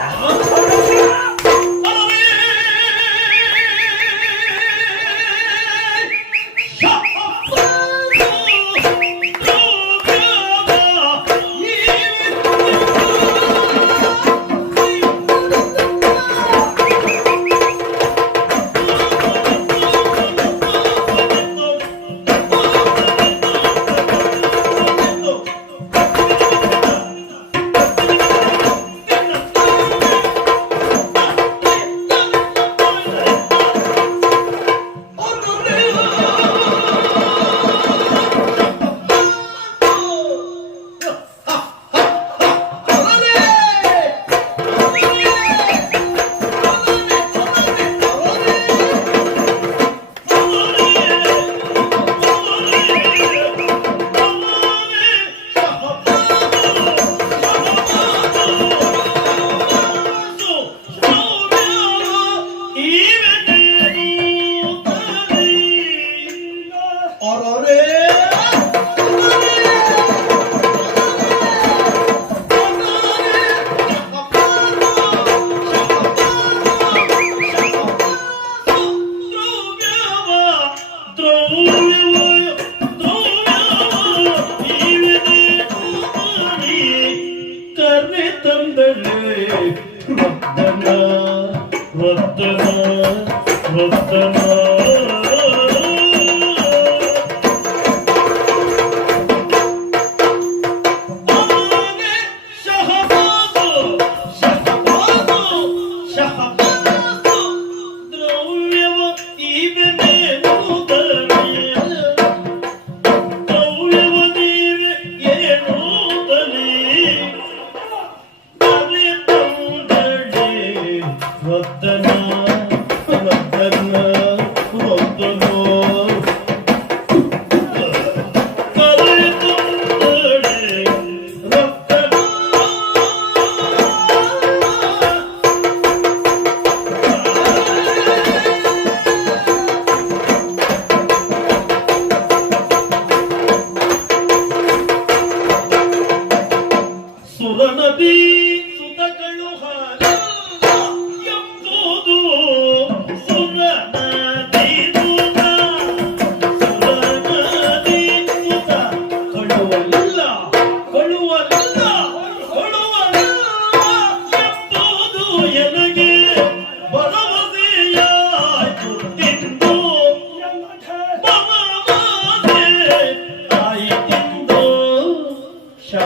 Ratana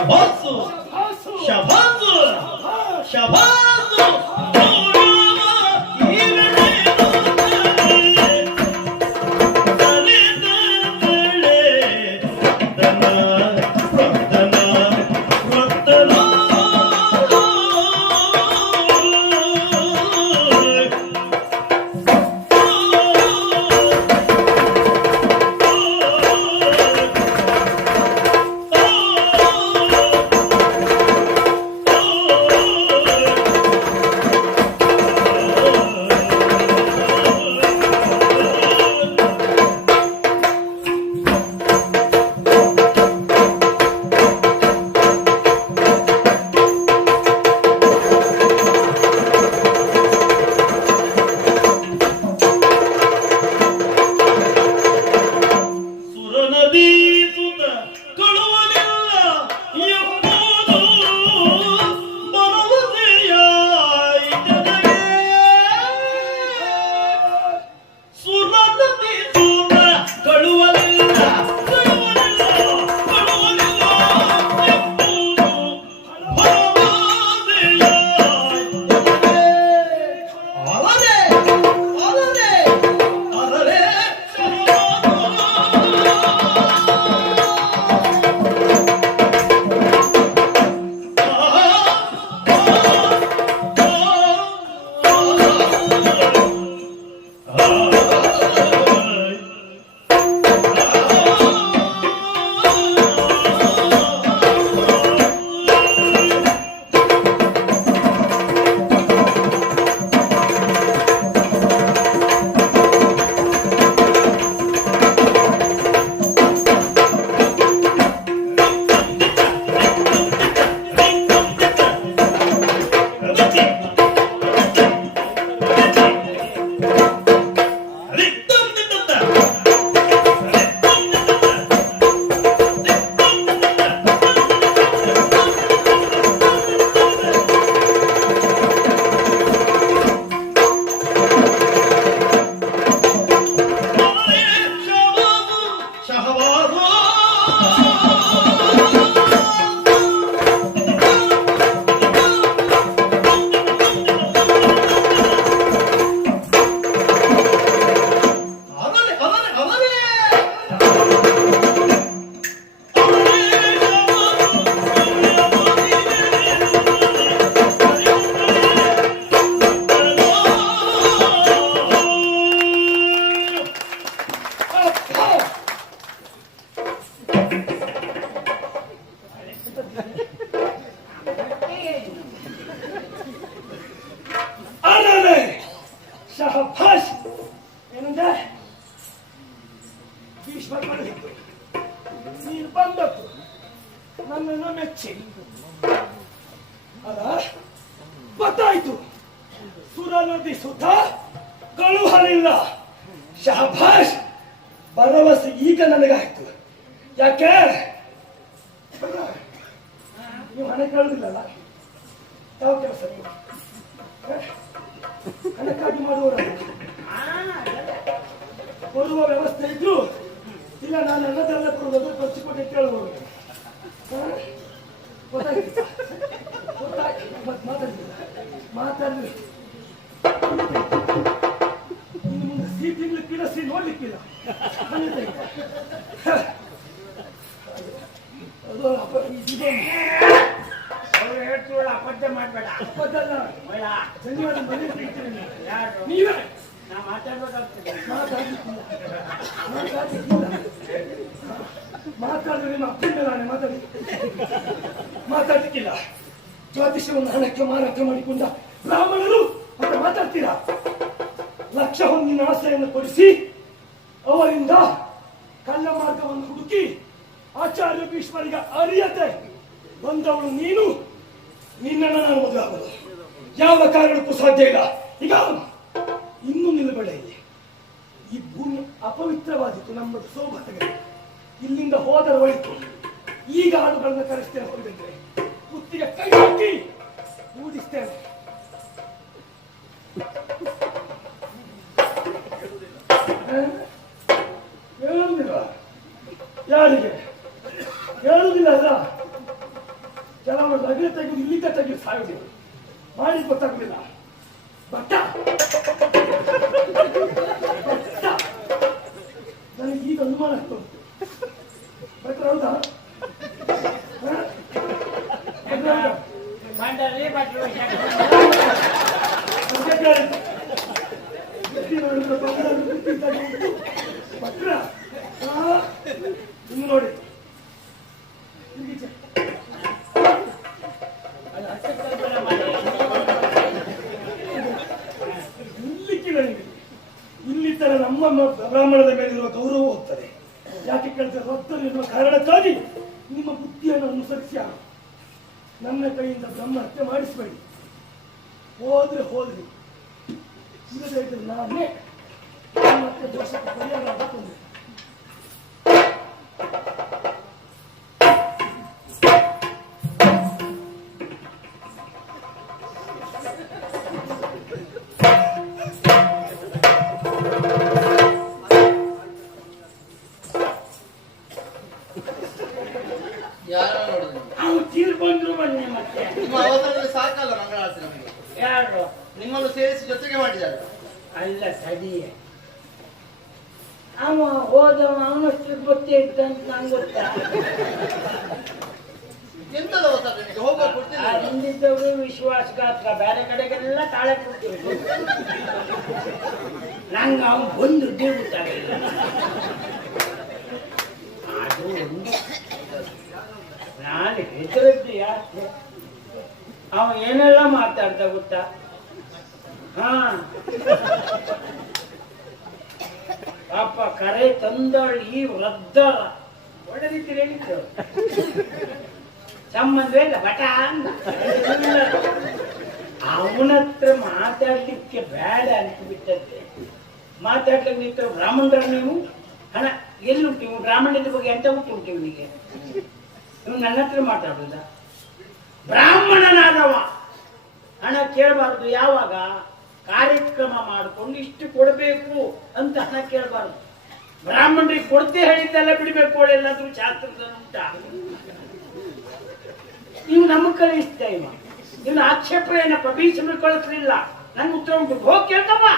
ಶಬಾಸು ಹಾಸು ಶಬಾಸು ಹಾಸ್ ಶಬಾಸು ಶಹಬಾಷ್ ಏನಂದೆ ಭೀಷ್ಮ ಕಳುಹಿದ್ದು ನೀನು ಬಂದದ್ದು ನನ್ನನ್ನು ಮೆಚ್ಚಿ ಅಲ್ಲ ಗೊತ್ತಾಯ್ತು ಸುರ ನದಿ ಸುತ್ತ ಕಳುಹಲಿಲ್ಲ ಶಹಬಾಷ್ ಭರವಸೆ ಈಗ ನನಗಾಯ್ತು ಯಾಕೆ ನೀವು ಹಣ ಕೇಳುದಿಲ್ಲಲ್ಲ ಯಾವ ಕೆಲಸ ನೀವು ಹಣಕ್ಕಾಗಿ ಮಾಡುವವರಲ್ಲ ಕೊಡುವ ವ್ಯವಸ್ಥೆ ಇದ್ರು ಇಲ್ಲ ನಾನು ಅನ್ನದೆಲ್ಲ ಕೊಡುವುದು ಖರ್ಚಿಕೊಟ್ಟು ಕೇಳುವವರು ಗೊತ್ತಾಯ್ತು ಮತ್ತೆ ಮಾತಾಡಲಿ ಇನ್ನು ಮುಂದೆ ಸಿಹಿ ತಿನ್ಲಿಕ್ಕಿಲ್ಲ ಸಿಹಿ ನೋಡ್ಲಿಕ್ಕಿಲ್ಲ ಅದು ಅವ್ರು ಹೇಳ್ತೀವಲ್ಲ ಅಪದ್ಯ ಮಾಡ್ಬೇಡ. ಅಪ್ಪದಲ್ಲ ಭಯ. ಧನ್ಯವಾದ ಮನೆ ತೆಗಿತೀರಿ ನೀವು. ಯಾರು? ನೀವೇ ನಾ ಮಾತಾಡ್ಬೇಕಾಗ್ತದೆ. ಮಾತಾಡಿದ್ರೆ ನಿಮ್ಮ ಅಪ್ಪನ ನಾನೇ ಮಾತಾಡ್ಲಿಕ್ಕಿಲ್ಲ. ಜ್ಯೋತಿಷ್ಯವನ್ನು ಹಣಕ್ಕೆ ಮಾರಾಟ ಮಾಡಿಕೊಂಡ ಬ್ರಾಹ್ಮಣರು ಮತ್ತೆ ಮಾತಾಡ್ತೀರಾ? ಲಕ್ಷ ಹೊಂದಿನ ಆಸೆಯನ್ನು ಕೊಡಿಸಿ ಅವರಿಂದ ಕಳ್ಳ ಮಾರ್ಗವನ್ನು ಹುಡುಕಿ ಆಚಾರ್ಯ ಭೀಷ್ಮರಿಗೆ ಅರಿಯತೆ ಬಂದವಳು ನೀನು. ನಿನ್ನನ್ನು ನಾನು ಮದುವೆ ಆಗೋದು ಯಾವ ಕಾರಣಕ್ಕೂ ಸಾಧ್ಯ ಇಲ್ಲ. ಈಗ ಇನ್ನೂ ನಿಲ್ಲಬೇಡ ಇಲ್ಲಿ. ಈ ಭೂಮಿ ಅಪವಿತ್ರವಾದಿತ್ತು, ನಮ್ಮದು ಸೌಭಾಗ್ಯ. ಇಲ್ಲಿಂದ ಹೋದರ ಒಳಿತು. ಈಗ ಹಾಡುಗಳನ್ನ ಕರೆಸ್ತೇನೆ, ಹೋಗಿದ್ರೆ ಕುತ್ತಿಗೆ ಕೈ ಹಾಕಿ ಊದಿಸ್ತೇನೆ. ಹೇಳುವುದಿಲ್ಲ ಯಾರಿಗೆ? ಹೇಳುವುದಿಲ್ಲ ಅಲ್ಲ ಕೆಲವರು ನಗರ ತೆಗೆದು ಇಲ್ಲಿಂದ ತೆಗೆದು ಸಾಯುವುದು ಮಾಡಿ ಗೊತ್ತಾಗುದಿಲ್ಲ. ಭಟ್ಟ ನನಗೆ ಈಗ ಅನುಮಾನ ಆಗ್ತಾ ಉಂಟು. ಭಟ್ರ ಹೌದಾ? ಮಂಡಳಿ ಭಟ್ರು ಭಟ್ರ ಇನ್ನು ನೋಡಿ ಇನ್ನಿತರ ನಮ್ಮ ಬ್ರಾಹ್ಮಣದ ಮೇಲಿರುವ ಗೌರವ ಹೋಗ್ತದೆ. ಯಾಕೆ ಕೇಳಿದ್ರೆ ರಕ್ತವಿರುವ ಕಾರಣಕ್ಕಾಗಿ ನಿಮ್ಮ ಬುದ್ಧಿಯನ್ನು ಅನುಸರಿಸಿ ನನ್ನ ಕೈಯಿಂದ ಬ್ರಹ್ಮ ಹತ್ಯೆ ಮಾಡಿಸಬೇಡಿ. ಹೋದ್ರೆ ಹೋದ್ರಿ, ಇಲ್ಲದೆ ಇದ್ರೆ ನಾನೇ ಮತ್ತೆ ದೋಷಕ್ಕೆ ಪರಿಹಾರ ಹಾಕೊಂಡೆ. ಯಾರು ನೋಡಿದ್ರು ಅವ್ರು ತೀರ್ಕೊಂಡ್ರು ಬನ್ನಿ ಮತ್ತೆ. ನಿಮ್ಮ ಅವಸರದಲ್ಲಿ ಸಾಕಲ್ಲ ಮಂಗಳಾರತಿ ನಮಗೆ. ಯಾರು ನಿಮ್ಮನ್ನು ಸೇರಿಸಿ ಜೊತೆಗೆ ಮಾಡಿದ್ದಾರೆ. ಅಲ್ಲ ಸಡಿಯೇ ಅವ ಹೋದವ ಅವನಷ್ಟು ಗೊತ್ತೇ ಇದ್ದಂತ ನಂಗೆ ಗೊತ್ತಾ. ಎಂತದ ಅವಸರ ನಿಮಗೆ? ಹೋಗುವ ಕೊಡ್ತೀನಿ. ಹಿಂದಿದ್ದವರು ವಿಶ್ವಾಸಘಾತಕ, ಬೇರೆ ಕಡೆಗೆಲ್ಲ ತಾಳೆ ಕೊಡ್ತೀವಿ. ನಂಗೆ ಅವನು ಬಂದು ಗೊತ್ತಾಗ ಅದು ಒಂದು ನಾನು ಹೆಸರದ್ದು ಯಾಕೆ ಅವ ಏನೆಲ್ಲ ಮಾತಾಡ್ದ ಗೊತ್ತಾ? ಹಾ ಪಾಪ ಕರೆ ತಂದಳು ಈ ವೃದ್ಧರ ಒಡೆದಿದ್ದೀರಿ ಹೇಳಿದ್ದು ಸಂಬಂಧ ಇಲ್ಲ ಬಟ ಅಂದ. ಅವನತ್ರ ಮಾತಾಡ್ಲಿಕ್ಕೆ ಬೇಡ ಅಂತ ಬಿಟ್ಟಂತೆ. ಮಾತಾಡ್ಲಿಕ್ಕೆ ನಿಂತ ಬ್ರಾಹ್ಮಣರ ನೀವು ಹಣ ಎಲ್ಲುಂಟು? ಇವು ಬ್ರಾಹ್ಮಣ್ಯದ ಬಗ್ಗೆ ಎಂತ ಉಂಟು ಇವನಿಗೆ? ಇವ್ ನನ್ನ ಹತ್ರ ಮಾತಾಡುದ? ಬ್ರಾಹ್ಮಣನಾದವ ಹಣ ಕೇಳಬಾರ್ದು. ಯಾವಾಗ ಕಾರ್ಯಕ್ರಮ ಮಾಡಿಕೊಂಡು ಇಷ್ಟು ಕೊಡಬೇಕು ಅಂತ ಹಣ ಕೇಳಬಾರ್ದು. ಬ್ರಾಹ್ಮಣರಿಗೆ ಕೊಡ್ತೆ ಹೇಳಿದ್ದೆಲ್ಲ ಬಿಡಬೇಕು. ಎಲ್ಲಾದ್ರೂ ಶಾಸ್ತ್ರದಲ್ಲಿ ಉಂಟ? ನೀವು ನಮಗೆ ಕಲಿಸ್ತಾ ಇವ. ಇವನು ಆಕ್ಷೇಪ ಏನಪ್ಪ? ಭೀಷ್ಮರು ಕಳಿಸ್ಲಿಲ್ಲ, ನನ್ಗೆ ಉತ್ತರ ಉಂಟು. ಹೋಗಿ ಕೇಳ್ಕಮ್ಮ.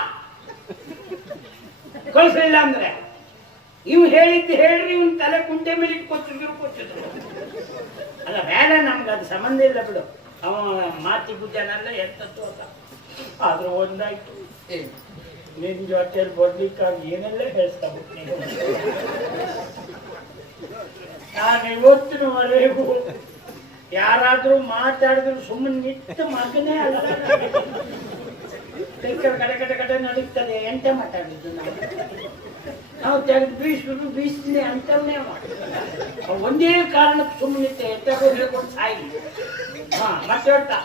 ಕಳಿಸ್ಲಿಲ್ಲ ಅಂದ್ರೆ ಇವ್ ಹೇಳಿದ್ದು ಹೇಳ್ರಿ, ಇವನ್ ತಲೆ ಕುಂಟೆ ಮೇಲೆ ಇಟ್ಕೊತಿದ್ರು. ಅಲ್ಲ ಬೇಡ, ನಮ್ಗೆ ಅದು ಸಂಬಂಧ ಇಲ್ಲ ಬಿಡು. ಅವ ಮಾತಿ ಬುದ್ಧನೆಲ್ಲ ಎಂತದ್ದು ಅಲ್ಲ. ಆದ್ರೂ ಒಂದಾಯ್ತು, ನಿನ್ ಜೊತೆಯಲ್ಲಿ ಬರ್ಲಿಕ್ಕಾಗಿ ಏನೆಲ್ಲ ಹೇಳ್ತಾ ಬಿಡ್ತೀನಿ. ನಾನು ಇವತ್ತಿನವರೆಗೂ ಯಾರಾದ್ರೂ ಮಾತಾಡಿದ್ರು ಸುಮ್ಮನೆ ನಿಂತ ಮಗನೇ ಅಲ್ಲ. ಕಡೆ ನಡೀತದೆ. ಎಂತ ಮಾತಾಡಿದ್ದು ನಾವು ತೆಗೆದು ಬೀಸಿದ್ರೆ ಅಂತವನೇ ಒಂದೇ ಕಾರಣಕ್ಕೆ ಸುಮ್ಮನೆ ಹೇಳ್ಕೊಂಡು ಸಾಯಿ. ಹಾ ಮತ್ತೆ ಹೇಳ್ತಾ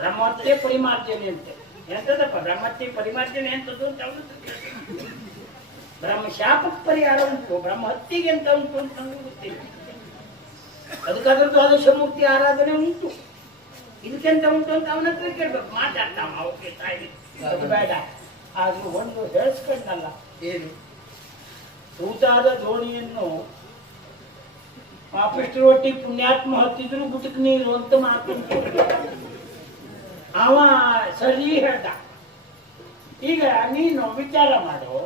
ಬ್ರಹ್ಮಹತ್ಯೆ ಪರಿಮಾರ್ಜನೆ ಅಂತೆ. ಎಂತದಪ್ಪ ಬ್ರಹ್ಮಹತ್ಯೆ ಪರಿಮಾರ್ಜನೆ ಎಂತದ್ದು ಅಂತ ಬ್ರಹ್ಮ ಶಾಪಕ್ಕೆ ಪರಿಹಾರ ಉಂಟು, ಬ್ರಹ್ಮಹತ್ಯೆಗೆ ಅಂತ ಉಂಟು ಅಂತ ನಮ್ಗೆ ಗೊತ್ತಿಲ್ಲ. ಅದಕ್ಕಾದ್ರೂ ದ್ವಾದಶಮೂರ್ತಿ ಆರಾಧನೆ ಉಂಟು, ಇದಕ್ಕೆಂತ ಉಂಟು ಅಂತ ಅವನ ಹತ್ರ ಕೇಳ್ಬೇಕು. ಮಾತಾಡ್ತಾವ ಅವಕ್ಕೆ ತಾಯಿ ಅದು ಬೇಡ. ಆದ್ರೂ ಒಂದು ಹೇಳಿಸ್ಕೊಂಡಲ್ಲ, ಏನು ತೂತಾದ ದೋಣಿಯನ್ನು ಪಾಪಿಷ್ಟ್ರ ಒಟ್ಟಿ ಪುಣ್ಯಾತ್ಮ ಹತ್ತಿದ್ರು ಬುಟಕ್ ನೀರು ಅಂತ ಮಾತುಂಟು. ಅವ ಸರಿ ಹೇಳ್ದ. ಈಗ ನೀನು ವಿಚಾರ ಮಾಡು,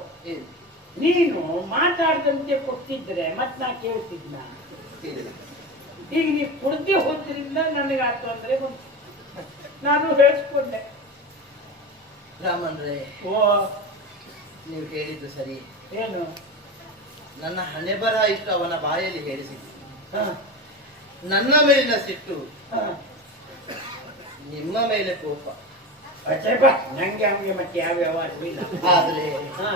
ನೀನು ಮಾತಾಡದಂತೆ ಕೊಟ್ಟಿದ್ರೆ ಮತ್ ನಾ ಕೇಳ್ತಿದ್ನ. ಈಗ ನೀ ಕುಡ್ದೆ ಹೋದ್ರಿಂದ ನನಗಾಯ್ತು ಅಂದ್ರೆ ಬಂತು, ನಾನು ಹೇಳಿಸ್ಕೊಂಡೆ. ರಾಮನ್ರೇ, ಓ ನೀವು ಹೇಳಿದ್ದು ಸರಿ. ಏನು ನನ್ನ ಹಣೆ ಬರ ಇಷ್ಟು ಅವನ ಬಾಯಲ್ಲಿ ಹೇಳಿಸಿದ್ದು. ಹ, ನನ್ನ ಮೇಲಿನ ಸಿಟ್ಟು, ಹ. ನಿಮ್ಮ ಮೇಲೆ ಕೋಪ. ನಂಗೆ ಹಂಗೆ ಮತ್ತೆ ಯಾವ ವ್ಯವಹಾರವೂ ಇಲ್ಲ. ಆದ್ರೆ ಹ,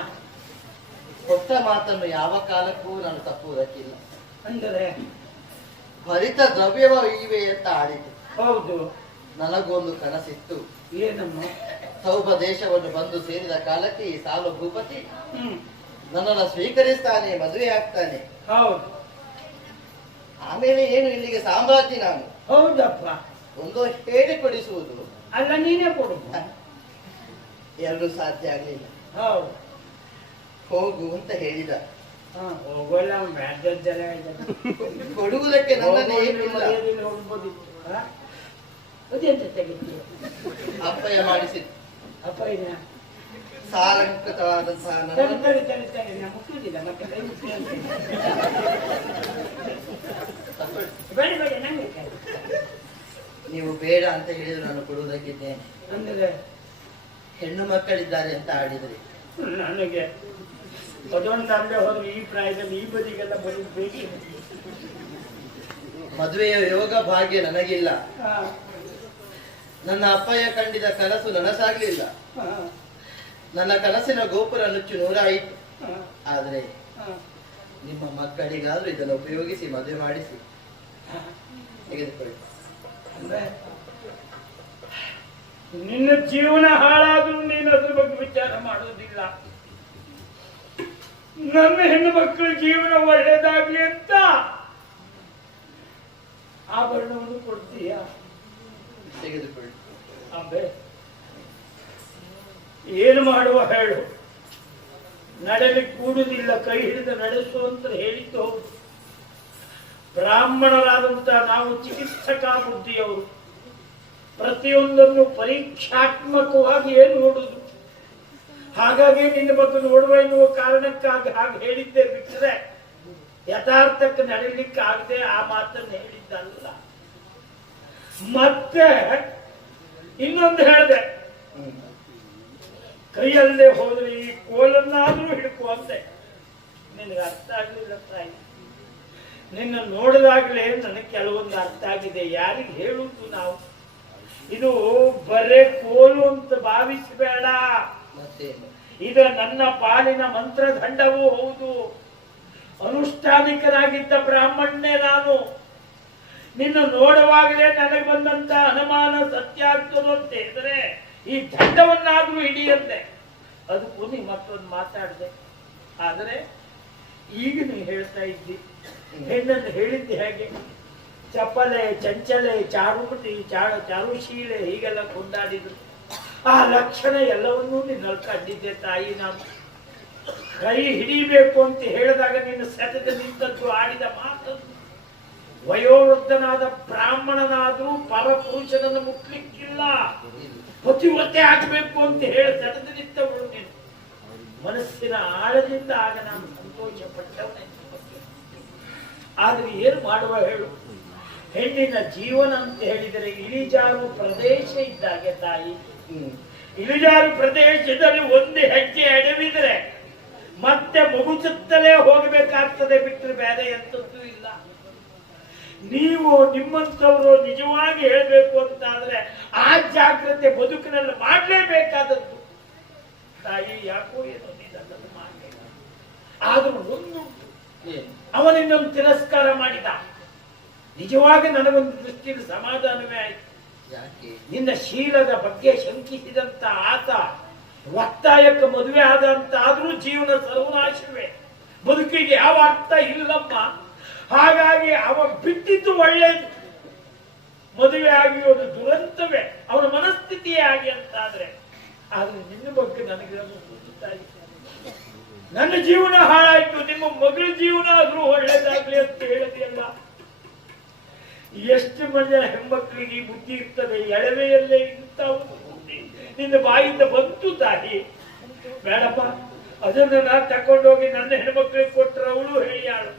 ಕೊಟ್ಟ ಮಾತನ್ನು ಯಾವ ಕಾಲಕ್ಕೂ ನಾನು ತಪ್ಪುವುದಕ್ಕಿಲ್ಲ. ಅಂದ್ರೆ ಭರಿತ ದ್ರವ್ಯವ ಇವೆ ಅಂತ ಆಡಿತು. ಹೌದು. ನನಗೊಂದು ಕನಸಿತ್ತು. ಏನಮ್ಮ? ಸೌಭ ದೇಶವನ್ನು ಬಂದು ಸೇರಿದ ಕಾಲಕ್ಕೆ ಈ ಸಾಲು ಭೂಪತಿ ಹ್ಮ್, ನನ್ನನ್ನು ಸ್ವೀಕರಿಸ್ತಾನೆ, ಮದುವೆ ಆಗ್ತಾನೆ. ಹೌದು. ಆಮೇಲೆ ಏನು ಇಲ್ಲಿಗೆ ಸಾಮ್ರಾಜ್ಞಿ ನಾನು. ಹೌದಪ್ಪ. ಒಂದು ಹೇಳಿಕೊಡಿಸುವುದು, ಅಲ್ಲ ನೀನೇ ಕೊಡು. ಎರಡು ಸಾಧ್ಯ ಆಗ್ಲಿಲ್ಲ. ಹೌದು. ಹೋಗು ಅಂತ ಹೇಳಿದ. ಹೋಗೋಲ್ಲ ಅವ್ನು ಬ್ಯಾಡ್ದಲ್ಲ ಕೊಡುವುದಕ್ಕೆ ನನ್ನದೇ ಏನಿಲ್ಲ. ಹೋಗ್ಬೋದಿತ್ತು. ಅದೆಂತ ತೆಗಿತೀಯ ಅಪ್ಪಯ್ಯ ಮಾಡಿಸಿದ್ದು ಅಪ್ಪ ಇದ ಸಾಲಂಕೃತವಾದಂತಹ ತಡಿ ತಡಿ ತಡಿ ತಡಿ ನಾ ಮುಟ್ಟುದಿಲ್ಲ ಮತ್ತೆ ಕೈ ಮುಟ್ಟಿ ಅಂತ ಬೇಡ ಬೇಡ ನಂಗೆ ಕೈ. ನೀವು ಬೇಡ ಅಂತ ಹೇಳಿದ್ರು ನಾನು ಕೊಡುವುದಕ್ಕಿದ್ದೇನೆ. ಅಂದ್ರೆ ಹೆಣ್ಣು ಮಕ್ಕಳಿದ್ದಾರೆ ಅಂತ ಆಡಿದ್ರಿ. ನನಗೆ ಅದೊಂದು ಅಲ್ಲೇ ಹೋದ್ರೆ ಈ ಪ್ರಾಯದಲ್ಲಿ ಈ ಬದಿಗೆಲ್ಲ ಬರೋದು ಬೇಕಿ. ಮದುವೆಯ ಯೋಗ ಭಾಗ್ಯ ನನಗಿಲ್ಲ. ನನ್ನ ಅಪ್ಪಯ್ಯ ಕಂಡಿದ ಕನಸು ನನಸಾಗ್ಲಿಲ್ಲ. ನನ್ನ ಕನಸಿನ ಗೋಪುರ ನುಚ್ಚು ನೂರಾಯಿತು. ಆದ್ರೆ ನಿಮ್ಮ ಮಕ್ಕಳಿಗಾದ್ರೂ ಇದನ್ನು ಉಪಯೋಗಿಸಿ ಮದುವೆ ಮಾಡಿಸಿ ತೆಗೆದುಕೊಳ್ಳಿ. ಅಂದ್ರೆ ನಿನ್ನ ಜೀವನ ಹಾಳಾದ್ರೂ ನೀನು ಅದ್ರ ಬಗ್ಗೆ ವಿಚಾರ ಮಾಡೋದಿಲ್ಲ. ನನ್ನ ಹೆಣ್ಣು ಮಕ್ಕಳ ಜೀವನ ಒಳ್ಳೇದಾಗ್ಲಿ ಅಂತ ಆಭರಣವನ್ನು ಕೊಡ್ತೀಯ. ತೆಗೆದುಕೊಳ್ಳಿ. ಅಂಬೆ ಏನು ಮಾಡುವ ಹೇಳು. ನಡೆಲಿ ಕೂಡುದಿಲ್ಲ, ಕೈ ಹಿಡಿದು ನಡೆಸು ಅಂತ ಹೇಳಿದ್ದು ಹೌದು. ಬ್ರಾಹ್ಮಣರಾದಂತ ನಾವು ಚಿಕಿತ್ಸಕ ಬುದ್ಧಿಯವರು ಪ್ರತಿಯೊಂದನ್ನು ಪರೀಕ್ಷಾತ್ಮಕವಾಗಿ ಏನು ನೋಡುದು. ಹಾಗಾಗಿ ನಿನ್ನ ಬಗ್ಗೆ ನೋಡುವ ಎನ್ನುವ ಕಾರಣಕ್ಕಾಗಿ ಹಾಗೆ ಹೇಳಿದ್ದೆ ಬಿಟ್ಟರೆ ಯಥಾರ್ಥಕ್ಕೆ ನಡೀಲಿಕ್ಕೆ ಆಗದೆ ಆ ಮಾತನ್ನು ಹೇಳಿದ್ದಲ್ಲ. ಮತ್ತೆ ಇನ್ನೊಂದು ಹೇಳಿದೆ, ಕೈಯಲ್ಲೇ ಹೋದ್ರೆ ಈ ಕೋಲನ್ನಾದ್ರೂ ಹಿಡ್ಕುವಂತೆ. ನಿನಗೆ ಅರ್ಥ ಆಗ್ಲಿಲ್ಲ ತಾಯಿ. ನಿನ್ನ ನೋಡಿದಾಗಲೇ ನನಗೆ ಕೆಲವೊಂದು ಅರ್ಥ ಆಗಿದೆ. ಯಾರಿಗೆ ಹೇಳುವುದು ನಾವು? ಇದು ಬರೇ ಕೋಲು ಅಂತ ಭಾವಿಸಬೇಡ. ಇದು ನನ್ನ ಪಾಲಿನ ಮಂತ್ರದಂಡವೂ ಹೌದು. ಅನುಷ್ಠಾನಿಕನಾಗಿದ್ದ ಬ್ರಾಹ್ಮಣನೇ ನಾನು. ನಿನ್ನ ನೋಡುವಾಗಲೇ ನನಗೆ ಬಂದಂತ ಅನುಮಾನ ಸತ್ಯ ಆಗ್ತದೆ ಅಂತ ಹೇಳಿದ್ರೆ ಈ ದಂಡವನ್ನಾದ್ರೂ ಹಿಡಿಯಂತೆ. ಅದಕ್ಕೂ ನೀ ಮತ್ತೊಂದು ಮಾತಾಡಿದೆ. ಆದರೆ ಈಗ ನೀ ಹೇಳ್ತಾ ಇದ್ದಿ ಹೆಣ್ಣನ್ನು ಹೇಳಿದ್ದೆ ಹೇಗೆ? ಚಪಲೆ, ಚಂಚಲೆ, ಚಾರುಮತಿ, ಚಾರುಶೀಲೆ ಹೀಗೆಲ್ಲ ಕೊಂಡಾಡಿದ್ರು. ಆ ಲಕ್ಷಣ ಎಲ್ಲವನ್ನೂ ನಿನ್ನಲ್ಲಿ ಕಂಡಿದ್ದೆ ತಾಯಿ. ನಾನು ಕೈ ಹಿಡಿಬೇಕು ಅಂತ ಹೇಳಿದಾಗ ನೀನು ಸೆಟದ ನಿಂತದ್ದು ಆಡಿದ ಮಾತದ್ದು. ವಯೋವೃದ್ಧನಾದ ಬ್ರಾಹ್ಮಣನಾದ್ರೂ ಪರಪುರುಷನನ್ನು ಮುಟ್ಲಿಕ್ಕಿಲ್ಲ, ಪತಿವ್ರತೆ ಆಗಬೇಕು ಅಂತ ಹೇಳಿ ಸೆಟದ ನಿಂತವಳು ನೀನು. ಮನಸ್ಸಿನ ಆಳದಿಂದ ಆಗ ನಾನು ಸಂತೋಷ ಪಟ್ಟವನೇ. ಆದ್ರೆ ಏನು ಮಾಡುವ ಹೇಳು? ಹೆಣ್ಣಿನ ಜೀವನ ಅಂತ ಹೇಳಿದರೆ ಇಳಿಜಾರು ಪ್ರದೇಶ ಇದ್ದಾಗೆ ತಾಯಿ. ಇಳಿಜಾರು ಪ್ರದೇಶದಲ್ಲಿ ಒಂದು ಹೆಜ್ಜೆ ಎಡವಿದ್ರೆ ಮತ್ತೆ ಮುಗುಚುತ್ತಲೇ ಹೋಗಬೇಕಾಗ್ತದೆ, ಬಿಟ್ಟರೆ ಬೇರೆ ಎಂತದ್ದು ಇಲ್ಲ. ನೀವು ನಿಮ್ಮಂಥವ್ರು ನಿಜವಾಗಿ ಹೇಳಬೇಕು ಅಂತಾದ್ರೆ ಆ ಜಾಗ್ರತೆ ಬದುಕಿನಲ್ಲಿ ಮಾಡಲೇಬೇಕಾದದ್ದು ತಾಯಿ. ಯಾಕೋ ಏನೋ ನೀನನ್ನು ಮಾಡಬೇಕು. ಆದ್ರೂ ಒಂದು ಅವನಿನ್ನೊಂದು ತಿರಸ್ಕಾರ ಮಾಡಿದ. ನಿಜವಾಗಿ ನನಗೊಂದು ದೃಷ್ಟಿಯಲ್ಲಿ ಸಮಾಧಾನವೇ ಆಯ್ತು. ನಿನ್ನ ಶೀಲದ ಬಗ್ಗೆ ಶಂಕಿಸಿದಂತ ಆತ ಒತ್ತಾಯಕ್ಕೆ ಮದುವೆ ಆದಂತ ಆದ್ರೂ ಜೀವನ ಸರ್ವನಾಶವೇ, ಬದುಕಿಗೆ ಯಾವ ಅರ್ಥ ಇಲ್ಲಮ್ಮ. ಹಾಗಾಗಿ ಅವ ಬಿಟ್ಟಿದ್ದು ಒಳ್ಳೇದು. ಮದುವೆ ಆಗಿರೋದು ದುರಂತವೇ, ಅವನ ಮನಸ್ಥಿತಿಯೇ ಆಗಿ ಅಂತಾದ್ರೆ. ಆದ್ರೆ ನಿನ್ನ ಬಗ್ಗೆ ನನಗೆ ನನ್ನ ಜೀವನ ಹಾಳಾಯ್ತು, ನಿಮ್ಮ ಮಗಳ ಜೀವನ ಆದ್ರೂ ಒಳ್ಳೇದಾಗ್ಲಿ ಅಂತ ಹೇಳಿದೆಯಲ್ಲ. ಎಷ್ಟು ಮಂದಿ ಹೆಣ್ಮಕ್ಳಿಗೆ ಬುದ್ಧಿ ಇರ್ತದೆ? ಎಳವೆಯಲ್ಲೇ ಇಂತ ಬುದ್ಧಿ ನಿನ್ನ ಬಾಯಿಂದ ಬಂತು ತಾಯಿ. ಬೇಡಪ್ಪ, ಅದನ್ನು ನಾನು ತಕೊಂಡೋಗಿ ನನ್ನ ಹೆಣ್ಮಕ್ಳಿಗೆ ಕೊಟ್ಟರೆ ಅವಳು ಹೇಳಿಯಾಳು.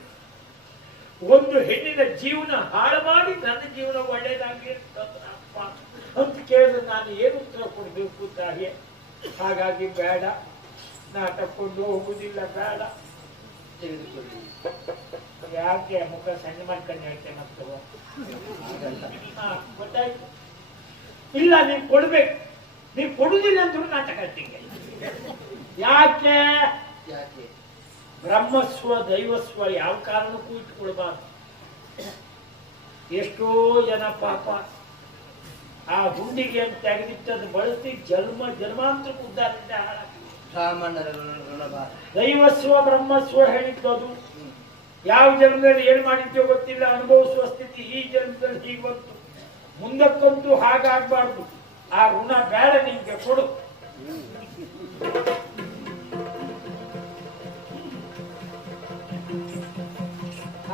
ಒಂದು ಹೆಣ್ಣಿನ ಜೀವನ ಹಾಳು ಮಾಡಿ ನನ್ನ ಜೀವನ ಒಳ್ಳೇದಾಗಿ ಅಂತ ಕೇಳಿದ್ರೆ ನಾನು ಏನು ಉತ್ತರ ಕೊಡ್ಬೇಕು ತಾಯಿ? ಹಾಗಾಗಿ ಬೇಡ, ನಾ ತಕೊಂಡು ಹೋಗುದಿಲ್ಲ. ಬೇಡ, ಯಾಕೆ ಮುಖ ಸಣ್ಣ ಮಾಡ್ಕೊಂಡು ಹೇಳ್ತೇನೆ ಮತ್ತು ಗೊತ್ತಾಯ್ತು. ಇಲ್ಲ, ನೀನ್ ಕೊಡ್ಬೇಕು. ನೀನ್ ಕೊಡುದಿಲ್ಲ ಅಂದ್ರೂ ನಾ ತಗೊಳ್ತೀನಿ. ಯಾಕೆ? ಬ್ರಹ್ಮಸ್ವ ದೈವಸ್ವ ಯಾವ ಕಾರಣಕ್ಕೂ ಇಟ್ಕೊಳ್ಬಾರ್ದು. ಎಷ್ಟೋ ಜನ ಪಾಪ ಆ ಹುಂಡಿಗೆ ಅಂತ ತೆಗೆದಿಟ್ಟದ್ದು ಬಳಸಿ ಜನ್ಮಾಂತರಕ್ಕೆ ಉದ್ದಾರದಿಂದ ಹಾಳಾಗಿ. ದೈವಸ್ವ ಬ್ರಹ್ಮಸ್ವ ಹೇಳಿದ್ದು ಅದು. ಯಾವ ಜನ್ಮದಲ್ಲಿ ಏನ್ ಮಾಡಿದ್ಯೋ ಗೊತ್ತಿಲ್ಲ, ಅನುಭವಿಸುವ ಸ್ಥಿತಿ ಈ ಜನ್ಮದಲ್ಲಿ ಹೀಗೆ ಬಂತು. ಮುಂದಕ್ಕಂತೂ ಹಾಗಾಗ್ಬಾರ್ದು. ಆ ಋಣ ಬೇಡ, ನಿಮ್ಗೆ ಕೊಡು.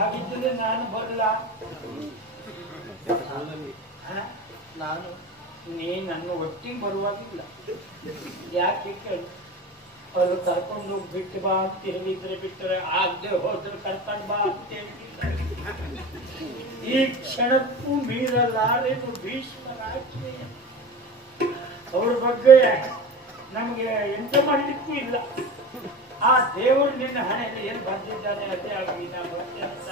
ಹಾಗಿದ್ದರೆ ನಾನು ಬರಲ್ಲ. ನಾನು ನೀ ನನ್ನ ಒಟ್ಟಿಗೆ ಬರುವಾಗಿಲ್ಲ. ಯಾಕೆ ಕೇಳಿ, ಅವರು ಕರ್ಕೊಂಡು ಬಿಟ್ಟು ಬಾ ಅಂತ ಹೇಳಿದ್ರೆ ಬಿಟ್ಟರೆ, ಆಗದೆ ಹೋದ್ರೆ ಕರ್ಕೊಂಡು ಬಾ ಅಂತ ಹೇಳಿದ್ದಾರೆ. ಈ ಕ್ಷಣಕ್ಕೂ ಮೀರಲಾರೇನು ಭೀಷ್ಮರಾಜ್ಞೆ. ಅವ್ರ ಬಗ್ಗೆ ನಮ್ಗೆ ಎಂತ ಮಾಡ್ಲಿಕ್ಕೂ ಇಲ್ಲ. ಆ ದೇವರು ನಿನ್ನ ಹಣೆಯಲ್ಲಿ ಏನು ಬಂದಿದ್ದಾನೆ ಅದೇ ಆಗಿ ನಾನು ಬರ್ತೆ ಅಂತ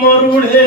ಮರುಳೇ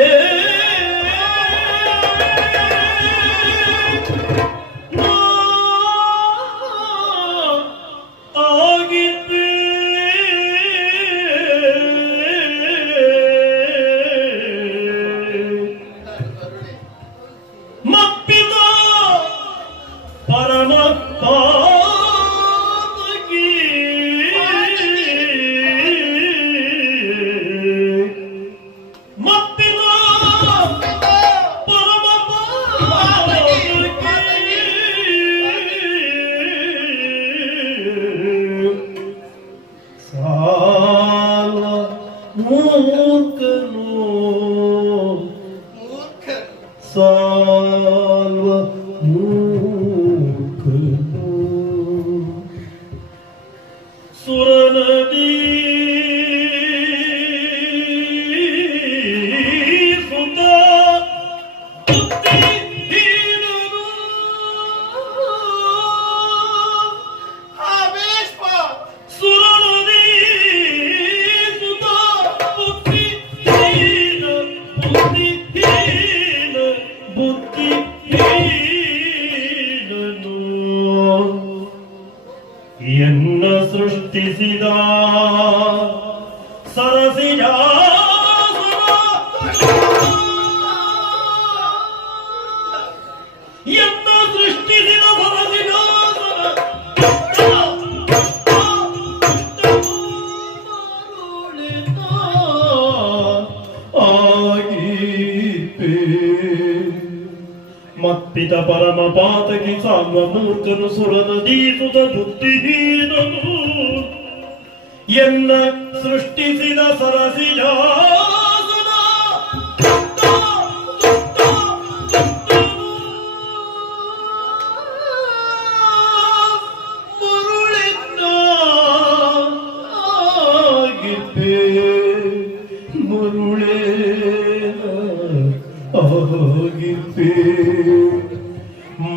ಎನ್ನ ಸೃಷ್ಟಿಸಿದ ಸರಸಿಯ ಎನ್ನ ಸೃಷ್ಟಿಸಿದ ಸರಸಿಯ ಮತ್ತಿತ ಪರಮ ಪಾತಕಿ ಸಾಂಗ ಮೂರ್ಖನು ಸುರನದೀಸುತ ಬುದ್ಧಿಹೀನನು ಎನ್ನ ಸೃಷ್ಟಿಸಿದ ಸರಸಿಯ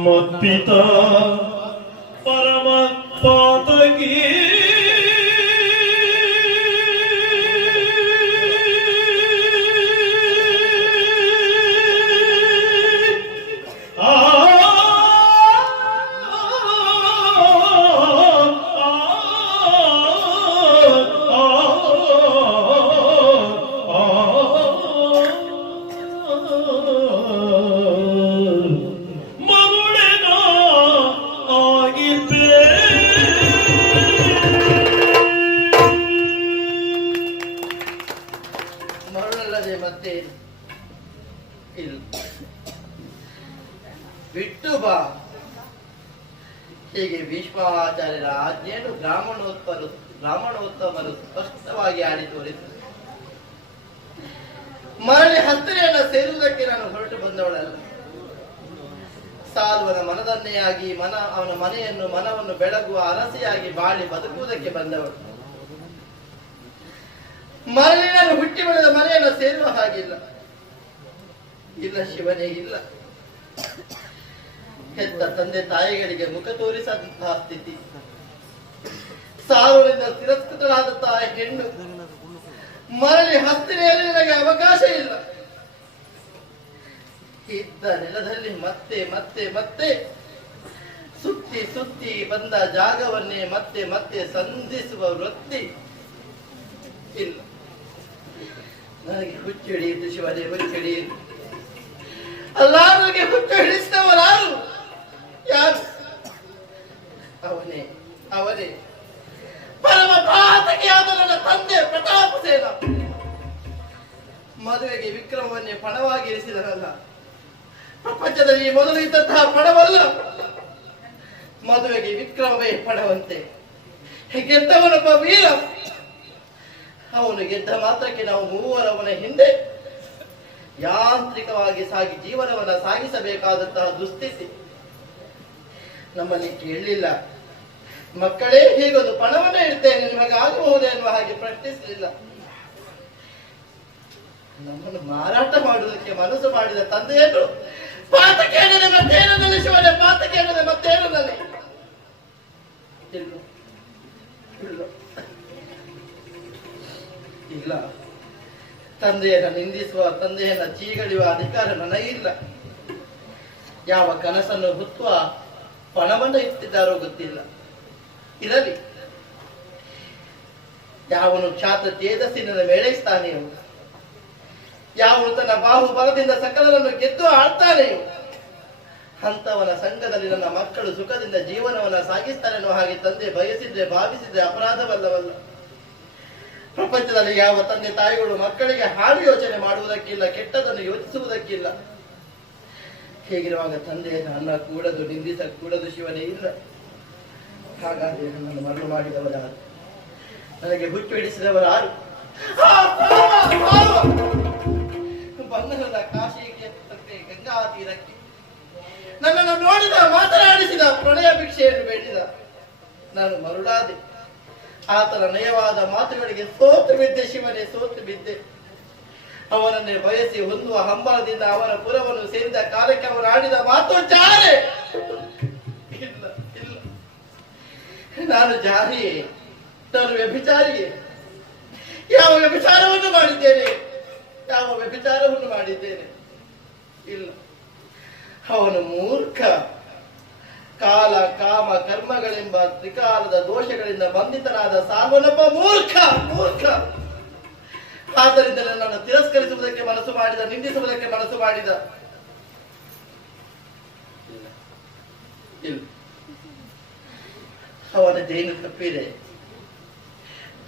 ಮತ್ತಿತ ಪರಮ ಪಾತಕಿ ಮರುಳಲ್ಲದೆ ಮತ್ತೆ ಇಲ್ಲ. ಬಿಟ್ಟು ಬಾ. ಹೀಗೆ ಭೀಷ್ಮಾಚಾರ್ಯರ ಆಜ್ಞೆಯನ್ನು ಬ್ರಾಹ್ಮಣೋತ್ತಮರು ಸ್ಪಷ್ಟವಾಗಿ ಆಡಿ ತೋರಿದರು. ಮರಳಿ ಹತ್ತಿರೆಯನ್ನು ಸೇರುವುದಕ್ಕೆ ನಾನು ಹೊರಟು ಬಂದವಳಲ್ಲ. ಸಾಲ್ವನ ಮನದನ್ನೆಯಾಗಿ ಅವನ ಮನವನ್ನು ಬೆಳಗುವ ಅರಸಿಯಾಗಿ ಬಾಳಿ ಬದುಕುವುದಕ್ಕೆ ಬಂದವಳು. ಮರಳಿ ನಾನು ಹುಟ್ಟಿ ಬೆಳೆದ ಮನೆಯನ್ನು ಸೇರುವ ಹಾಗಿಲ್ಲ. ಇಲ್ಲ ಶಿವನೇ, ಇಲ್ಲ. ಹೆತ್ತ ತಂದೆ ತಾಯಿಗಳಿಗೆ ಮುಖ ತೋರಿಸಂತಹ ಸ್ಥಿತಿ, ಸಾರುವಿನಿಂದ ತಿರಸ್ಕೃತರಾದ ಬಂದಂತಹ ಹೆಣ್ಣು ಮರಳಿ ಹಸ್ತಿನೆಯಲ್ಲಿ ನನಗೆ ಅವಕಾಶ ಇಲ್ಲ. ಇದ್ದ ನೆಲದಲ್ಲಿ ಮತ್ತೆ ಮತ್ತೆ ಮತ್ತೆ ಸುತ್ತಿ ಸುತ್ತಿ ಬಂದ ಜಾಗವನ್ನೇ ಮತ್ತೆ ಮತ್ತೆ ಸಂಧಿಸುವ ವೃತ್ತಿ ಇಲ್ಲ. ನನಗೆ ಹುಚ್ಚು ಹಿಡಿಯಿತು ಶಿವನೇ, ಹುಚ್ಚು ಹಿಡಿಯಿತು. ಅಲ್ಲ, ನನಗೆ ಹುಚ್ಚು ಹಿಡಿಸಿದವರಾರು? ಯಾರು? ಅವನೇ ಅವನೇ ಪರಮ ಪಾತಕಿಯಾದ ನನ್ನ ತಂದೆ ಪ್ರತಾಪ ಸೇನ. ಮದುವೆಗೆ ವಿಕ್ರಮವನ್ನೇ ಪಣವಾಗಿ ಇರಿಸಿದರಲ್ಲ. ಪ್ರಪಂಚದಲ್ಲಿ ಮೊದಲು ಇದ್ದಂತಹ ಪಣವಲ್ಲ, ಮದುವೆಗೆ ವಿಕ್ರಮವೇ ಪಣವಂತೆ. ಗೆದ್ದವನೊಬ್ಬ ವೀರ. ಅವನು ಗೆದ್ದ ಮಾತ್ರಕ್ಕೆ ನಾವು ಮೂವರವನ ಹಿಂದೆ ಯಾಂತ್ರಿಕವಾಗಿ ಸಾಗಿ ಜೀವನವನ್ನ ಸಾಗಿಸಬೇಕಾದಂತಹ ದುಸ್ಥಿತಿ ನಮ್ಮಲ್ಲಿ ಕೇಳಲಿಲ್ಲ. ಮಕ್ಕಳೇ, ಹೀಗೊಂದು ಪಣವನ್ನೇ ಇಡ್ತೇನೆ, ನಿಮಗೆ ಆಗಬಹುದೇ ಎನ್ನುವ ಹಾಗೆ ಪ್ರಶ್ನಿಸಲಿಲ್ಲ. ನಮ್ಮನ್ನು ಮಾರಾಟ ಮಾಡುವುದಕ್ಕೆ ಮನಸ್ಸು ಮಾಡಿದ ತಂದೆಯನ್ನು ಪಾತಕೇನದೆ ಮತ್ತೇನಲ್ಲಿ ಶಿವನೇ, ಪಾತಕೇನದೆ ಮತ್ತೇನಲ್ಲಿ ಇಲ್ಲ. ತಂದೆಯನ್ನ ನಿಂದಿಸುವ, ತಂದೆಯನ್ನ ಚೀಗಡಿಯುವ ಅಧಿಕಾರ ನನಗಿಲ್ಲ. ಯಾವ ಕನಸನ್ನು ಹುತ್ತುವ ಪಣವನ್ನು ಇಟ್ಟಿದ್ದಾರೋ ಗೊತ್ತಿಲ್ಲ. ಇರಲಿ, ಯಾವನು ಕ್ಷಾತ್ರ ತೇಜಸ್ಸಿನ ಮೇಳೈಸ್ತಾನೆಯೋ, ಯಾವನು ತನ್ನ ಬಾಹುಬಲದಿಂದ ಸಕಲರನ್ನು ಗೆದ್ದು ಆಳ್ತಾನೆಯೋ, ಅಂತವನ ಸಂಘದಲ್ಲಿ ನನ್ನ ಮಕ್ಕಳು ಸುಖದಿಂದ ಜೀವನವನ್ನ ಸಾಗಿಸ್ತಾರೆ ಅನ್ನೋ ಹಾಗೆ ತಂದೆ ಬಯಸಿದ್ರೆ ಭಾವಿಸಿದ್ರೆ ಅಪರಾಧವಲ್ಲವಲ್ಲ. ಪ್ರಪಂಚದಲ್ಲಿ ಯಾವ ತಂದೆ ತಾಯಿಗಳು ಮಕ್ಕಳಿಗೆ ಹಾಳು ಯೋಚನೆ ಮಾಡುವುದಕ್ಕಿಲ್ಲ, ಕೆಟ್ಟದನ್ನು ಯೋಚಿಸುವುದಕ್ಕಿಲ್ಲ. ಹೀಗಿರುವಾಗ ತಂದೆಯನ್ನು ಅನ್ನ ಕೂಡದು, ನಿಂದಿಸ ಕೂಡದು ಶಿವನೇ ಇಲ್ಲ. ಹಾಗಾದ್ರೆ ನನ್ನನ್ನು ಮರಳು ಮಾಡಿದವರಾರು? ನನಗೆ ಹುಚ್ಚು ಹಿಡಿಸಿದವರಾರು? ಬಂಧನದ ಕಾಶಿಗೆ ಗಂಗಾ ತೀರಕ್ಕೆ ನನ್ನನ್ನು ನೋಡಿದ, ಮಾತನಾಡಿಸಿದ, ಪ್ರಣಯ ಭಿಕ್ಷೆಯನ್ನು ಬೇಡಿದ. ನಾನು ಮರುಳಾದೆ. ಆತನ ನಯವಾದ ಮಾತುಗಳಿಗೆ ಸೋತು ಬಿದ್ದೆ ಶಿವನೇ, ಸೋತು ಬಿದ್ದೆ. ಅವನನ್ನೇ ಬಯಸಿ ಹೊಂದುವ ಹಂಬಲದಿಂದ ಅವನ ಪುರವನ್ನು ಸೇರಿದ ಕಾಲಕ್ಕೆ ಅವರು ಆಡಿದ ಮಾತು ಜಾರೆ. ಇಲ್ಲ ಇಲ್ಲ, ನಾನು ಜಾರಿಯೇ, ನಾನು ವ್ಯಭಿಚಾರಿಯೇ. ಯಾವ ವ್ಯಭಿಚಾರವನ್ನು ಮಾಡಿದ್ದೇನೆ? ಯಾವ ವ್ಯಭಿಚಾರವನ್ನು ಮಾಡಿದ್ದೇನೆ? ಇಲ್ಲ, ಅವನು ಮೂರ್ಖ. ಕಾಲ ಕಾಮ ಕರ್ಮಗಳೆಂಬ ತ್ರಿಕಾಲದ ದೋಷಗಳಿಂದ ಬಂಧಿತನಾದ ಸಾಲ್ವನೊಬ್ಬ ಮೂರ್ಖ. ಮೂರ್ಖ. ಆದ್ದರಿಂದ ನನ್ನನ್ನು ತಿರಸ್ಕರಿಸುವುದಕ್ಕೆ ಮನಸ್ಸು ಮಾಡಿದ, ನಿಂದಿಸುವುದಕ್ಕೆ ಮನಸ್ಸು ಮಾಡಿದ. ಇಲ್ಲ, ಅವನ ಜೈನು ತಪ್ಪಿದೆ.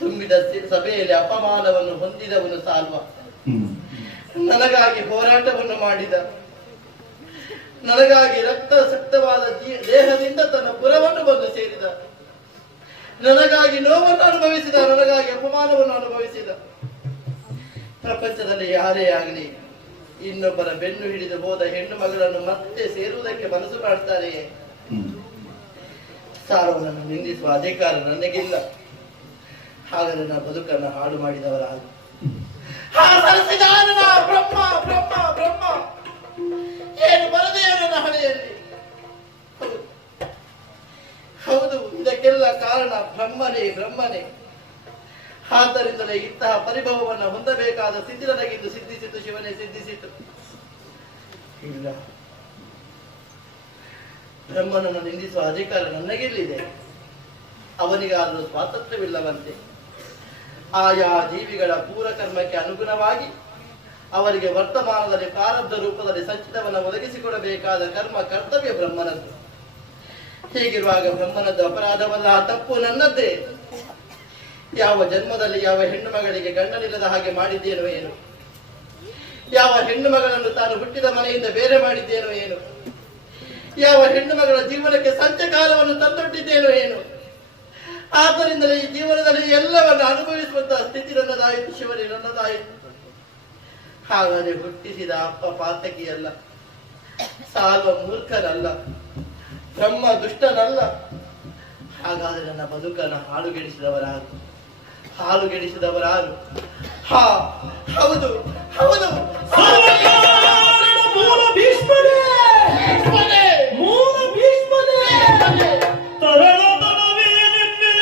ತುಂಬಿದ ಸಭೆಯಲ್ಲಿ ಅಪಮಾನವನ್ನು ಹೊಂದಿದವನು ಸಾಲ್ವ. ನನಗಾಗಿ ಹೋರಾಟವನ್ನು ಮಾಡಿದ, ನನಗಾಗಿ ರಕ್ತಸಕ್ತವಾದ ದೇಹದಿಂದ ತನ್ನ ಪುರವನ್ನು ಬಂದು ಸೇರಿದ, ನನಗಾಗಿ ನೋವನ್ನು ಅನುಭವಿಸಿದ, ನನಗಾಗಿ ಅಪಮಾನವನ್ನು ಅನುಭವಿಸಿದ. ಪ್ರಪಂಚದಲ್ಲಿ ಯಾರೇ ಆಗಲಿ ಇನ್ನೊಬ್ಬರ ಬೆನ್ನು ಹಿಡಿದು ಹೋದ ಹೆಣ್ಣು ಮಗಳನ್ನು ಮತ್ತೆ ಸೇರುವುದಕ್ಕೆ ಮನಸ್ಸು ಮಾಡ್ತಾರೆಯೇ? ಸಾಲವನ್ನು ನಿಂದಿಸುವ ಅಧಿಕಾರ ನನಗಿಲ್ಲ. ಹಾಗಾದ್ರೆ ನನ್ನ ಬದುಕನ್ನು ಹಾಳು ಮಾಡಿದವರಾಗ ಬ್ರಹ್ಮ ಬ್ರಹ್ಮ ಬ್ರಹ್ಮ ಏನು ಬರದೆಯೋ ನನ್ನ ಹಣೆಯಲ್ಲಿ. ಹೌದು, ಇದಕ್ಕೆಲ್ಲ ಕಾರಣ ಬ್ರಹ್ಮನೇ ಬ್ರಹ್ಮನೇ. ಆದ್ದರಿಂದಲೇ ಇಂತಹ ಪರಿಭವವನ್ನು ಹೊಂದಬೇಕಾದ ಸ್ಥಿತಿ ನನಗಿದ್ದು ಸಿದ್ಧಿಸಿತು ಶಿವನೇ, ಸಿದ್ಧಿಸಿತು. ಇಲ್ಲ, ಬ್ರಹ್ಮನನ್ನು ನಿಂದಿಸುವ ಅಧಿಕಾರ ನನಗಿಲ್ಲಿದೆ. ಅವನಿಗಾದರೂ ಸ್ವಾತಂತ್ರ್ಯವಿಲ್ಲವಂತೆ. ಆಯಾ ಜೀವಿಗಳ ಪೂರ್ವಕರ್ಮಕ್ಕೆ ಅನುಗುಣವಾಗಿ ಅವರಿಗೆ ವರ್ತಮಾನದಲ್ಲಿ ಪ್ರಾರಬ್ಧ ರೂಪದಲ್ಲಿ ಸಂಚಿತವನ್ನು ಒದಗಿಸಿಕೊಡಬೇಕಾದ ಕರ್ಮ ಕರ್ತವ್ಯ ಬ್ರಹ್ಮನದ್ದು. ಹೀಗಿರುವಾಗ ಬ್ರಹ್ಮನದ್ದು ಅಪರಾಧವಲ್ಲ, ತಪ್ಪು ನನ್ನದ್ದೇ. ಯಾವ ಜನ್ಮದಲ್ಲಿ ಯಾವ ಹೆಣ್ಣು ಮಗಳಿಗೆ ಗಂಡನಿಲ್ಲದ ಹಾಗೆ ಮಾಡಿದ್ದೇನೋ ಏನು? ಯಾವ ಹೆಣ್ಣು ಮಗಳನ್ನು ತಾನು ಹುಟ್ಟಿದ ಮನೆಯಿಂದ ಬೇರೆ ಮಾಡಿದ್ದೇನೋ ಏನು? ಯಾವ ಹೆಣ್ಣು ಮಗಳ ಜೀವನಕ್ಕೆ ಸಂಚಕಾಲವನ್ನು ತಂದೊಡ್ಡಿದ್ದೇನೋ ಏನು? ಆದ್ದರಿಂದಲೇ ಈ ಜೀವನದಲ್ಲಿ ಎಲ್ಲವನ್ನು ಅನುಭವಿಸುವಂತಹ ಸ್ಥಿತಿ ನನ್ನದಾಯಿತು ಶಿವನೇ, ನನ್ನದಾಯಿತು. ಹಾಗಾದರೆ ಹುಟ್ಟಿಸಿದ ಅಪ್ಪ ಪಾತಕಿಯಲ್ಲ, ಸಾಲ್ವ ಮೂರ್ಖನಲ್ಲ, ಬ್ರಹ್ಮ ದುಷ್ಟನಲ್ಲ. ಹಾಗಾದರೆ ನನ್ನ ಬದುಕನ್ನು ಹಾಳುಗೆಡಿಸಿದವರಾರು? ಹಾಳುಗೆಡಿಸಿದವರಾರು? ಹಾ, ಹೌದು ಹೌದು, ಮೂಲ ಭೀಷ್ಮನೇ, ಮೂಲ ಭೀಷ್ಮನೇ. ತರಣತನವೇ ನಿನ್ನೆ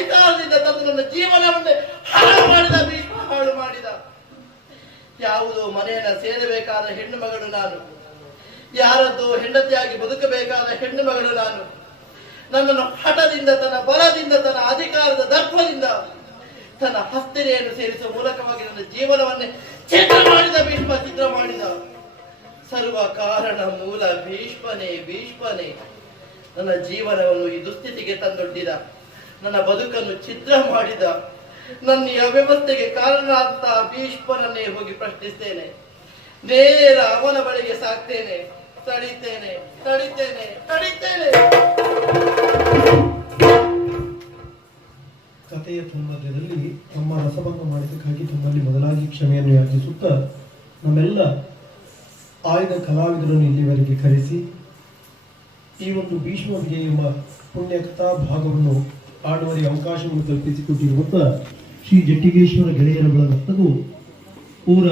ಅಧಿಕಾರದಿಂದ ತಂದು ನನ್ನ ಜೀವನವನ್ನೇ ಹಾಳು ಮಾಡಿದ ಭೀಷ್ಮ, ಹಾಳು ಮಾಡಿದ. ಯಾವುದೋ ಮನೆಯನ್ನ ಸೇರಬೇಕಾದ ಹೆಣ್ಣು ಮಗಳು ನಾನು, ಯಾರದ್ದೋ ಹೆಂಡತಿಯಾಗಿ ಬದುಕಬೇಕಾದ ಹೆಣ್ಣು ಮಗಳು ನಾನು. ನನ್ನನ್ನು ಹಠದಿಂದ, ತನ್ನ ಬಲದಿಂದ, ತನ್ನ ಅಧಿಕಾರದ ದರ್ಪದಿಂದ, ತನ್ನ ಹಸ್ತಿರೆಯನ್ನು ಸೇರಿಸುವ ಮೂಲಕವಾಗಿ ನನ್ನ ಜೀವನವನ್ನೇ ಚಿತ್ರ ಮಾಡಿದ ಭೀಷ್ಮ, ಚಿತ್ರ ಮಾಡಿದ. ಸರ್ವ ಕಾರಣ ಮೂಲ ಭೀಷ್ಮನೇ, ಭೀಷ್ಮನೇ ನನ್ನ ಜೀವನವನ್ನು ಈ ದುಸ್ಥಿತಿಗೆ ತಂದೊಡ್ಡಿದ, ನನ್ನ ಬದುಕನ್ನು ಛಿದ್ರ ಮಾಡಿದ. ನನ್ನ ಈ ಅವ್ಯವಸ್ಥೆಗೆ ಕಾರಣನಾದಂತ ಭೀಷ್ಮನನ್ನೇ ಹೋಗಿ ಪ್ರಶ್ನಿಸ್ತೇನೆ, ನೇರ ಅವನ ಬಳಿಗೆ ಸಾಕ್ತೇನೆ. ತಡಿತೇನೆ, ತಡಿತೇನೆ, ತಡಿತೇನೆ. ಕಥೆಯ ಮಧ್ಯದಲ್ಲಿ ತಮ್ಮ ರಸಭಂಗ ಮಾಡಿದ್ದಕ್ಕಾಗಿ ತಮ್ಮಲ್ಲಿ ಮೊದಲಾಗಿ ಕ್ಷಮೆಯನ್ನು ಯಾಚಿಸುತ್ತಾ ನಮ್ಮೆಲ್ಲ ಆಯ್ದ ಕಲಾವಿದರನ್ನು ಇಲ್ಲಿವರೆಗೆ ಕರೆಸಿ ಈ ಒಂದು ಭೀಷ್ಮ ವಿಜಯ ಎಂಬ ಪುಣ್ಯ ಕಥಾ ಭಾಗವನ್ನು ಆಡುವರಿಗೆ ಅವಕಾಶವನ್ನು ಕಲ್ಪಿಸಿಕೊಟ್ಟಿರುವಂತಹ ಶ್ರೀ ಜಟ್ಟಿಗೇಶ್ವರ ಗೆಳೆಯರ ಬಳಗಕ್ಕೂ ಊರ